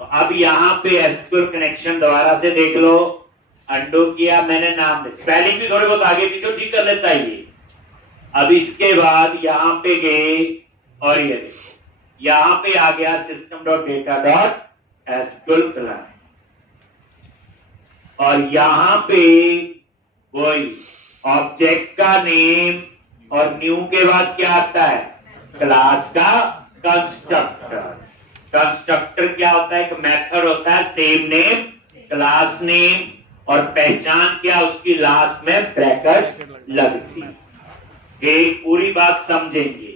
तो अब यहाँ पे एसक्यूएल कनेक्शन दोबारा से देख लो, अंडू किया मैंने, नाम स्पेलिंग भी थोड़े बहुत आगे पीछे ठीक कर लेता है ये। अब इसके बाद यहाँ पे गए और ये देखो यहाँ पे आ गया system.data.sql क्लास, और यहाँ पे वही ऑब्जेक्ट का नेम और न्यू के बाद क्या आता है, क्लास का कंस्ट्रक्टर। कंस्ट्रक्टर क्या होता है, एक मेथड होता है, सेम नेम, क्लास नेम, और पहचान क्या, उसकी लास्ट में ब्रैकेट्स लगती। एक पूरी बात समझेंगे।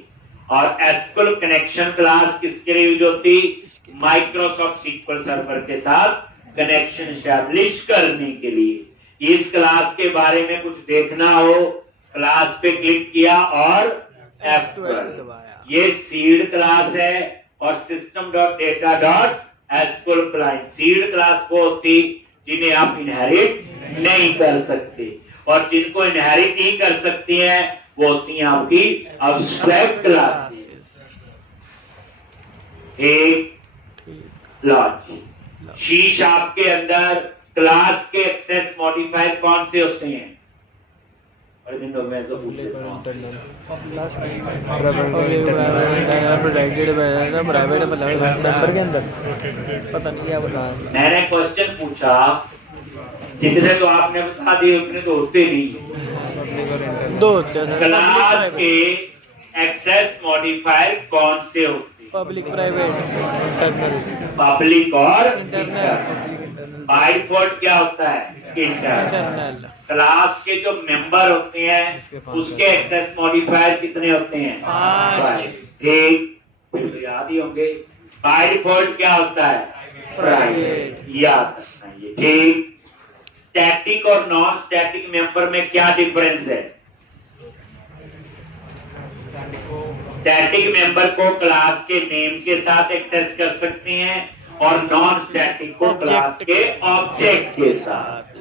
और एसक्यूएल कनेक्शन क्लास किसके लिए यूज होती, माइक्रोसॉफ्ट सीक्वल सर्वर के साथ कनेक्शन एस्टैब्लिश करने के लिए। इस क्लास के बारे में कुछ देखना हो, क्लास पे क्लिक किया और F12, ये सीड क्लास है, और system.data.sql क्लास सीड क्लास को होती जिन्हें आप इनहेरिट नहीं कर सकते, और जिनको इनहेरिट नहीं कर सकती हैं वो होती हैं आपकी अब्स्ट्रैक्ट क्लासेस। एक लॉजिक शीश आपके अंदर क्लास के एक्सेस मॉडिफायर कौन से होते हैं, मैं तो पूछ लेता हूं, मैंने क्वेश्चन पूछा, जितने तो आपने बता दिए उतने तो होते नहीं, दो होते हैं। क्लास के एक्सेस मॉडिफायर कौन से होते हैं, पब्लिक, प्राइवेट, इंटरनल। पब्लिक और इंटरनल। बाय डिफॉल्ट क्या होता है, इंटरनल। क्लास के जो मेंबर होते हैं उसके एक्सेस मॉडिफायर कितने होते हैं, 5। ठीक, फिर तो याद ही होंगे। बाय डिफॉल्ट क्या होता है, प्राइवेट, याद रखना ये, ठीक। स्टैटिक और नॉन स्टैटिक मेंबर में क्या डिफरेंस है, स्टैटिक मेंबर को क्लास के नेम के साथ एक्सेस कर सकते हैं और नॉन स्टैटिक को क्लास के ऑब्जेक्ट के साथ।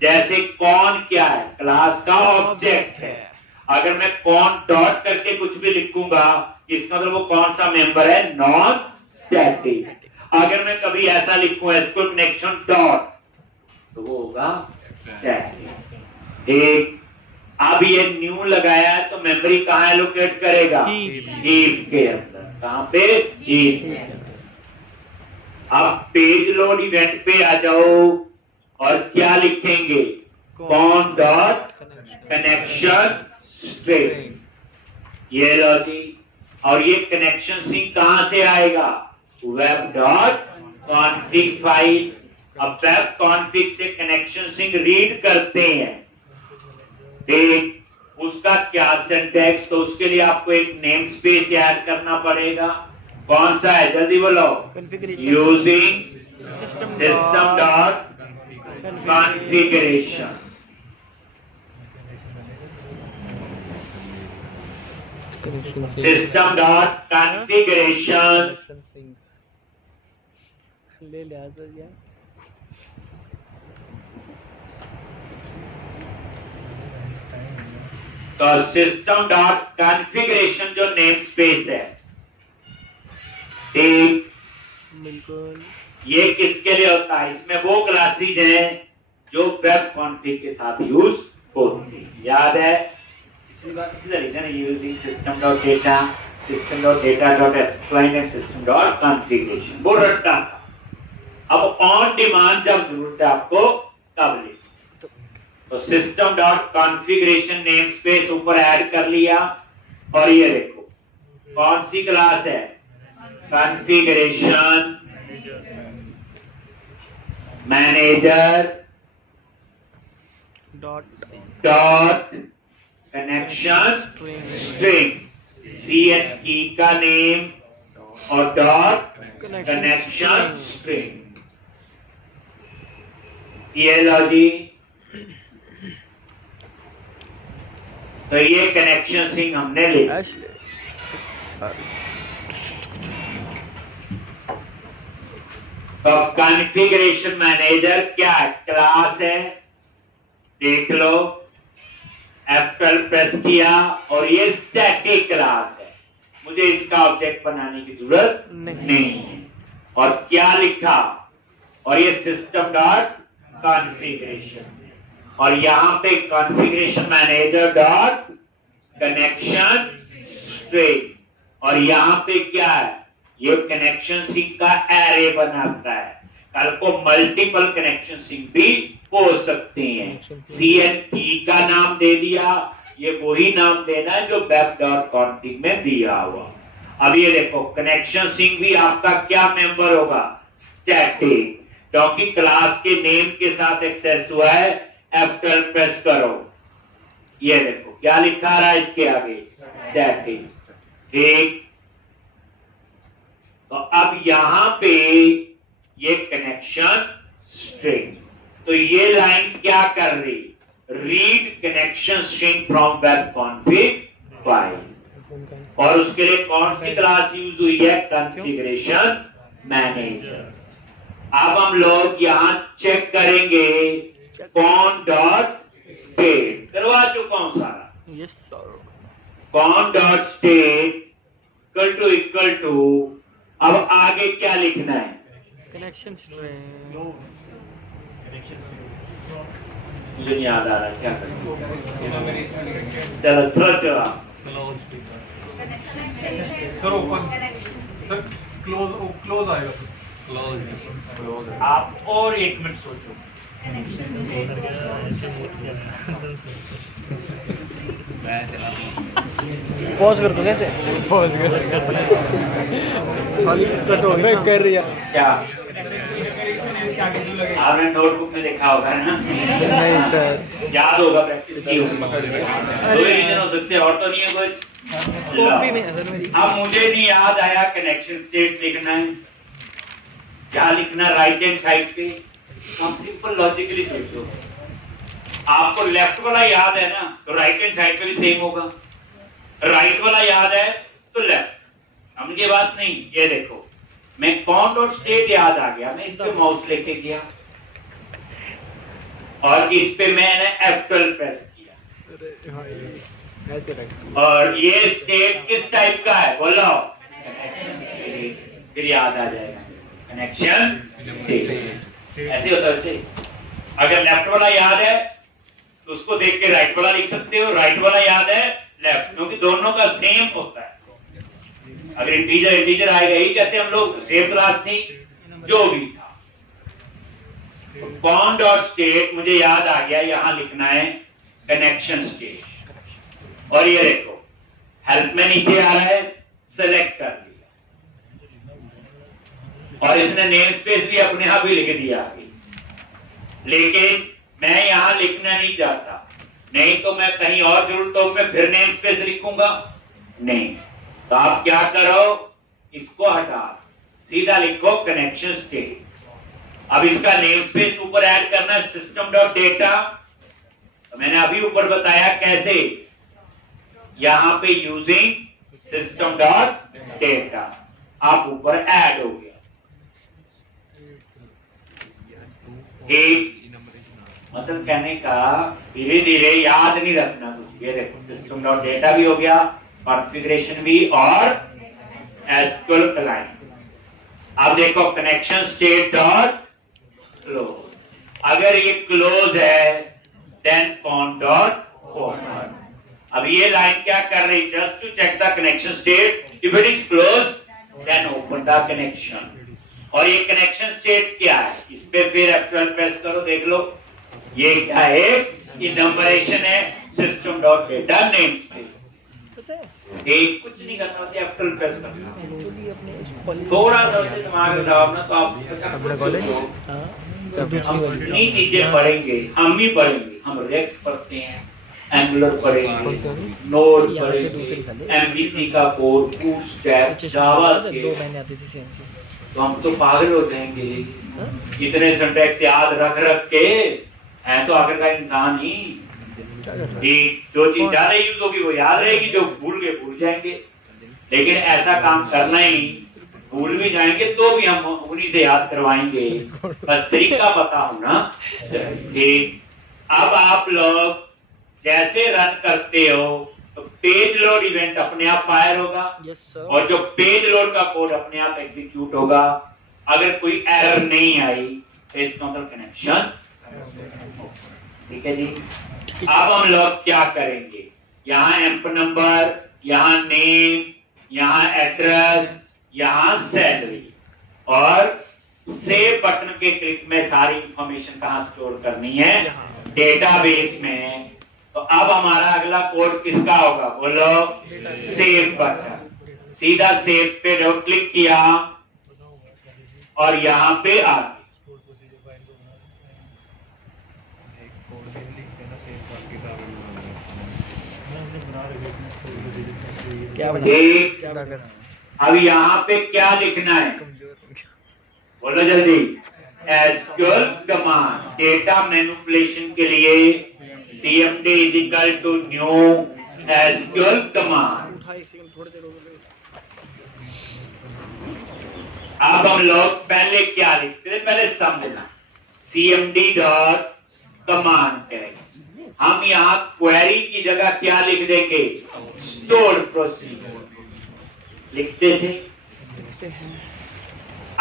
जैसे कौन क्या है, क्लास का ऑब्जेक्ट है। अगर मैं कौन डॉट करके कुछ भी लिखूंगा, इसका मतलब वो कौन सा मेंबर है, नॉन स्टैटिक। अगर मैं कभी ऐसा लिखूं एसक्यूएल कनेक्शन डॉट, तो वो होगा स्टैटिक। एक अब ये न्यू लगाया है तो मेमोरी कहाँ एलोकेट करेगा, हीप के अंदर। कहां पे, हीप। अब पेज लोड इवेंट पे आ जाओ और क्या लिखेंगे, कौन डॉट कनेक्शन स्ट्रिंग, ये लो जी। और ये कनेक्शन सिंक कहां से आएगा, वेब डॉट कॉन्फिग फाइल। अब वेब कॉन्फिग से कनेक्शन सिंक रीड करते हैं, एक उसका क्या सिंटैक्स, तो उसके लिए आपको एक नेम स्पेस ऐड करना पड़ेगा। कौन सा है, जल्दी बोलो, using system dot configuration. System dot configuration ले लिया तो क्या, तो सिस्टम डॉट कॉन्फ़िगरेशन जो नेम स्पेस है, ठीक, बिल्कुल ये किसके लिए होता है, इसमें वो क्लासेज हैं जो वेब कॉन्फ़िग के साथ यूज होती है। याद है पिछली बार इसी तरह ना, using system dot data, system dot data dot explain and system dot configuration, वो रटता था। अब ऑन डिमांड जब जरूरत है आपको तब लिखो। तो system dot configuration name space ऊपर ऐड कर लिया, और ये देखो कौन सी क्लास है, configuration manager dot connection string, CN की का नेम और डॉट कनेक्शन स्ट्रिंग। ये लो जी, तो ये कनेक्शन स्ट्रिंग हमने लिखा। तो कॉन्फ़िगरेशन मैनेजर क्या है, क्लास है, देख लो, F12 प्रेस किया और ये स्टैटिक क्लास है, मुझे इसका ऑब्जेक्ट बनाने की जरूरत नहीं है। और क्या लिखा, और ये सिस्टम डॉट कॉन्फ़िगरेशन, और यहां पे configuration manager dot connection string, और यहां पे क्या है, ये कनेक्शन सिंक का एरे बनाता है। कल को मल्टीपल कनेक्शन सिंक भी हो सकते हैं। CN की का नाम दे दिया, ये वही नाम देना है जो वेब डॉट कॉन्फ़िग में दिया हुआ। अब ये देखो कनेक्शन सिंक भी आपका क्या मेंबर होगा, स्टैटिक, क्योंकि क्लास के नेम के साथ एक्सेस हुआ है। F12 प्रेस करो, ये देखो क्या लिखा रहा है इसके आगे, स्टैटिक, ठीक। तो अब यहां पे ये कनेक्शन स्ट्रिंग, तो ये लाइन क्या कर रही, read connection string from web config file, और उसके लिए कौन सी क्लास यूज हुई है, कॉन्फ़िगरेशन मैनेजर। अब हम लोग यहां चेक करेंगे कौन डॉट स्टेट, करवा चुका हूं सारा, यस सर, कौन डॉट स्टेट इक्वल टू, अब आगे क्या लिखना है, कनेक्शन स्ट्रिंग, मुझे नहीं याद आ रहा क्या करना, चलो सोचो आप। सर ओपन, सर क्लोज आएगा, क्लोज। आप और एक मिनट सोचो, पॉज कर दो, कैसे पॉज कट हो गया, कर रही है क्या आपने नोटबुक में देखा होगा ना, नहीं सर, याद होगा, प्रैक्टिस की होगी, दो रीजन हो सकते हैं और तो नहीं है कुछ। कॉपी नहीं है सर मेरी। अब मुझे नहीं याद आया कनेक्शन स्टेट लिखना है, क्या लिखना, राइट हैंड साइड पे, हम सिंपल लॉजिकली सोचो, आपको लेफ्ट वाला याद है ना, तो राइट हैंड साइड पे भी सेम होगा, राइट वाला याद है तो लेफ्ट, समझे बात नहीं। ये देखो मैं कॉन डॉट स्टेट याद आ गया, मैं इस पे माउस लेके गया और इस पे मैंने F12 प्रेस किया, अरे भाई ऐसे रख। और ये स्टेट किस टाइप का है बोलो, फिर याद आ जाएगा कनेक्शन स्टेट। ऐसे होता है बच्चे, अगर लेफ्ट वाला याद है तो उसको देख के राइट वाला लिख सकते हो, राइट वाला याद है लेफ्ट, क्योंकि दोनों का सेम होता है। अगर इंटीजर इंटीजर आएगा, ही कहते हैं हम लोग सेम क्लास थी जो भी था। तो कॉन डॉट स्टेट मुझे याद आ गया, यहां लिखना है कनेक्शन स्टेट। और ये देखो हेल्प में नीचे आ रहा है, सेलेक्ट कर लिया और इसने नेम स्पेस भी अपने आप ही लिख दिया। लेकिन मैं यहां लिखना नहीं चाहता, नहीं तो मैं कहीं और जरूरतों में फिर नेम स्पेस लिखूंगा नहीं। तो आप क्या करो, इसको हटा सीधा लिखो कनेक्शन स्टेट। अब इसका नेम स्पेस ऊपर ऐड करना है सिस्टम डॉट डेटा। तो मैंने अभी ऊपर बताया कैसे, यहां पे यूजिंग सिस्टम डॉट डेटा आप ऊपर ऐड हो गया। एक मतलब कहने का धीरे धीरे याद नहीं रखना कुछ। ये देखो सिस्टम डॉट डेटा भी हो गया, कॉन्फ़िगरेशन भी, और एसक्यूएल क्लाइंट। अब देखो कनेक्शन स्टेट डॉट क्लोज। अगर ये क्लोज है देन कॉन डॉट ओपन। अब ये लाइन क्या कर रही, just to check the connection state, if it is close then open the connection. और ये कनेक्शन स्टेट क्या है, इस पे फिर F12 प्रेस करो, देख लो ये क्या है, ये नंबरेशन है system dot data name space. एक कुछ नहीं करना होता, F12 प्रेस करना। थोड़ा सा दिमाग लगाओ ना तो आप अपनी चीजें पढ़ेंगे, हम ही पढ़ेंगे। हम रेक्ट पढ़ते हैं, एंगुलर पढ़ेंगे, नोड पढ़ेंगे, एमवीसी का कोड, बूटस्ट्रैप, जावा स्क्रिप्ट। तो हम तो पागल हो जाएंगे इतने सिंटैक्स याद रख रख के। है तो आखिर का इंसान ही, जो चीज ज्यादा यूज होगी वो याद रहेगी, जो भूल गए भूल जाएंगे। लेकिन ऐसा काम करना ही, भूल भी जाएंगे तो भी हम उन्हीं से याद करवाएंगे, बस तरीका पता होना चाहिए। अब आप लोग जैसे रन करते हो तो पेज लोड इवेंट अपने आप फायर होगा, और जो पेज लोड का कोड अपने आप एग्जीक्यूट होगा। अगर कोई एरर नहीं आई तो इसका मतलब कनेक्शन ठीक है जी। अब हम लोग क्या करेंगे, यहाँ एम्प नंबर, यहाँ नेम, यहाँ एड्रेस, यहाँ सैलरी, और सेव बटन के क्लिक में सारी इंफॉर्मेशन कहाँ स्टोर करनी है, डेटाबेस में। तो अब हमारा अगला कोड किसका होगा बोलो, सेव बटन। सीधा सेव पे क्लिक किया और यहाँ पे आ गए। अब यहाँ पे क्या लिखना है बोलो जल्दी, एसक्यूएल कमांड डेटा मैनिपुलेशन के लिए cmd is equal to new SQL command। अब हम लोग पहले क्या लिखते थे, पहले समझना cmd डॉट कमांड टैग। हम यहाँ क्वेरी की जगह क्या लिख देंगे, स्टोर प्रोसीजर लिखते थे।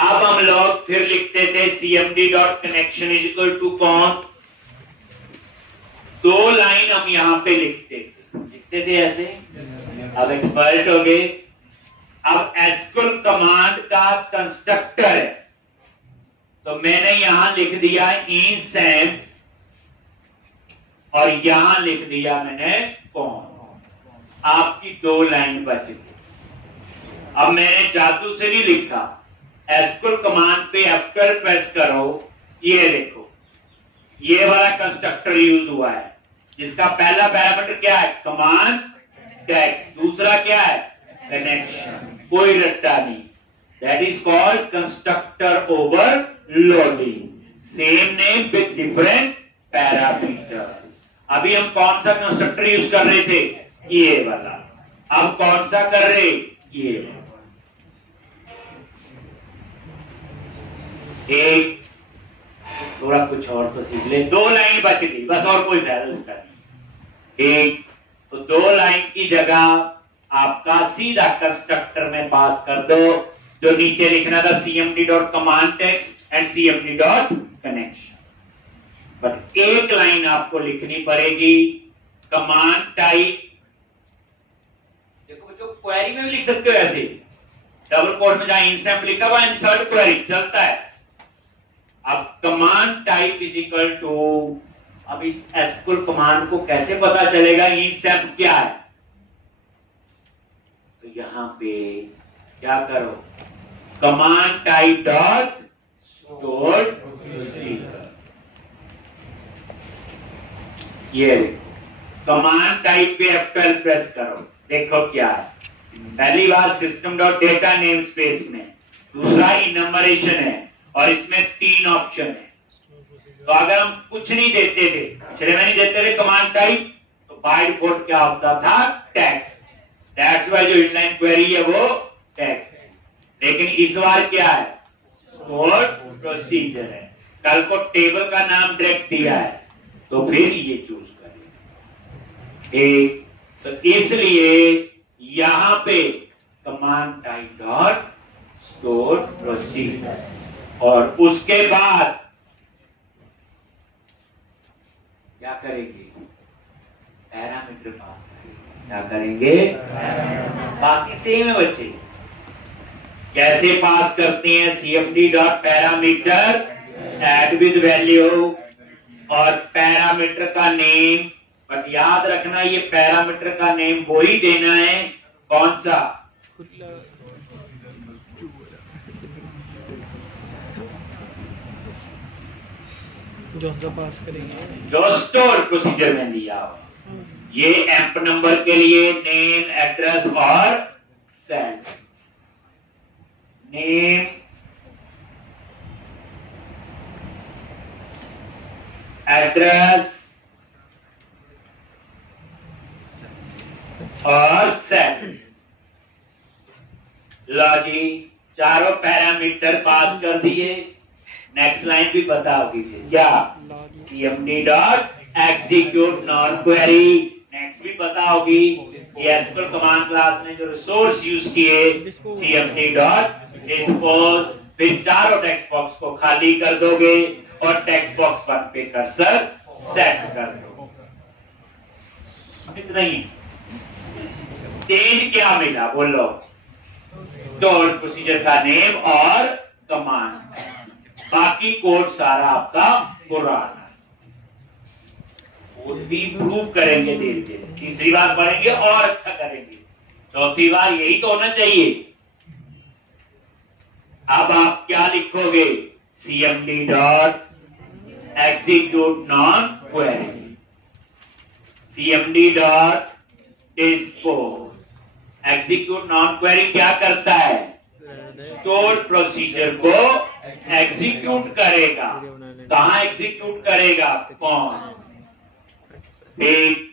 अब हम लोग फिर लिखते थे cmd dot connection is equal to con, दो लाइन हम यहाँ पे लिखते थे ऐसे। अब एक्सपर्ट हो गए। अब एसक्यूएल कमांड का कंस्ट्रक्टर है, तो मैंने यहां लिख दिया ईसैम और यहां लिख दिया मैंने कौन। आपकी दो लाइन बच गई। अब मैंने जादू से नहीं लिखा, एसक्यूएल कमांड पे F12 प्रेस करो, ये देखो ये वाला कंस्ट्रक्टर यूज हुआ है, जिसका पहला पैरामीटर क्या है, कमांड टेक्स्ट, दूसरा क्या है, कनेक्शन, कोई रट्टा नहीं। That is called constructor overloading, same name with different parameter. अभी हम कौन सा कंस्ट्रक्टर यूज कर रहे थे, ये वाला। अब कौन सा कर रहे, ये एक थोड़ा कुछ और तो सीख ले, 2 लाइन बच गई बस, और कोई फायदा इसका नहीं। एक तो 2 लाइन की जगह आपका सीधा कंस्ट्रक्टर में पास कर दो, जो नीचे लिखना था cmd dot command text and cmd dot connection, but एक लाइन आपको लिखनी पड़ेगी कमांड टाइप। देखो बच्चों, क्वेरी में भी लिख सकते हो ऐसे, डबल कोट में जहां इंसैम्प लिखा हुआ इंसर्ट क्वेरी चलता है। अब command type is equal to, अब इस एसक्यूएल कमांड को कैसे पता चलेगा इंसैम्प क्या है, तो यहां पे क्या करो, command type dot store procedure, ये कमांड टाइप पे F12 प्रेस करो, देखो क्या है। पहली बात system dot data name space में, दूसरा इनम्बरेशन है, और इसमें 3 ऑप्शन है। तो अगर हम कुछ नहीं देते थे, पिछले में नहीं देते थे कमांड टाइप, तो बाय डिफॉल्ट क्या होता था, टेक्स्ट। दैट्स व्हाई जो इनलाइन क्वेरी है वो टेक्स्ट है। लेकिन इस बार क्या है, स्टोर प्रोसीजर है। कल को टेबल का नाम डायरेक्ट दिया है तो फिर ये चूज करें। एक तो इसलिए यहां पे command type dot store procedure, और उसके बाद क्या करेंगे, पैरामीटर पास करेंगे। क्या करेंगे, बाकी सेम है बच्चे। कैसे पास करते हैं, cmd dot parameter add with value और पैरामीटर का नेम, बट याद रखना ये पैरामीटर का नेम वो ही देना है, कौन सा, जो पास करेंगे, जो स्टोर प्रोसीजर में दिया हो। ये एम्प नंबर के लिए नेम, एड्रेस और सेट। नेम, एड्रेस और सेट। लो जी, चारों पैरामीटर पास कर दिए। नेक्स्ट लाइन भी बता दीजिए क्या, cmd dot execute non query. Next भी पता होगी, ये एसक्यूएल कमांड क्लास ने जो रिसोर्स यूज किए, cmd डॉट डिस्पोज, फिर चारों टेक्स्ट बॉक्स को खाली कर दोगे और टेक्स्ट बॉक्स 1 पे कर्सर सेट कर दो। इतना ही। चेंज क्या मिला बोलो, स्टोर प्रोसीजर का नेम और कमांड, बाकी कोड सारा आपका पुराना। कोड भी इंप्रूव करेंगे धीरे धीरे, तीसरी बार पढ़ेंगे और अच्छा करेंगे, चौथी बार यही तो होना चाहिए। अब आप क्या लिखोगे, cmd dot execute non query, cmd dot dispose. Execute non query क्या करता है, स्टोर प्रोसीजर को एग्जीक्यूट करेगा। कहां एग्जीक्यूट करेगा, कौन, एक,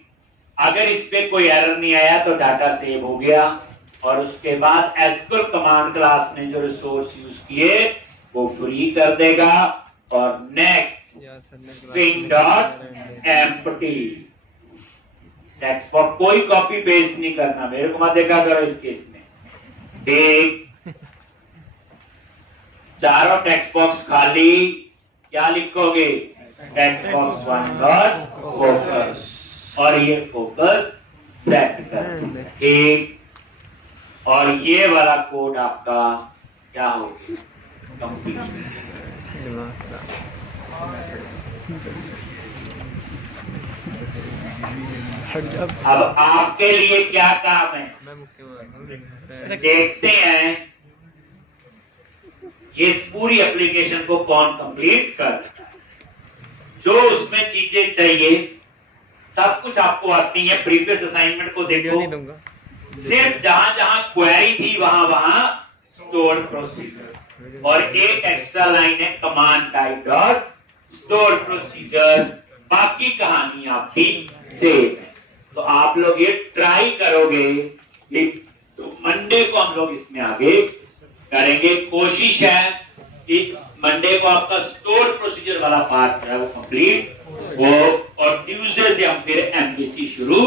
अगर इस पे कोई एरर नहीं आया तो डाटा सेव हो गया, और उसके बाद एसक्यूएल कमांड क्लास ने जो रिसोर्स यूज किए वो फ्री कर देगा। और next string dot empty, text box कोई कॉपी पेस्ट नहीं करना, मेरे को मत देखा करो इस केस में। एक, चारों टेक्स्ट बॉक्स खाली, क्या लिखोगे, टेक्स्ट बॉक्स 1 डॉट फोकस, और ये फोकस सेट कर। एक, और ये वाला कोड आपका क्या होगा, कंप्लीट। अब आपके लिए क्या काम है, देखते हैं ये इस पूरी एप्लीकेशन को कौन कंप्लीट कर। जो उसमें चीजें चाहिए सब कुछ आपको आती है। प्रीवियस असाइनमेंट को देखो, सिर्फ जहां जहां क्वेरी थी वहां वहां स्टोर प्रोसीजर, और एक एक्स्ट्रा लाइन है command type dot store procedure. बाकी कहानी आपकी सेम है। तो आप लोग ये ट्राई करोगे, तो मंडे को हम लोग इसमें आगे करेंगे। कोशिश है कि मंडे को आपका स्टोर प्रोसीजर वाला पार्ट है वो कंप्लीट हो और ट्यूसडे से हम फिर एमपीसी शुरू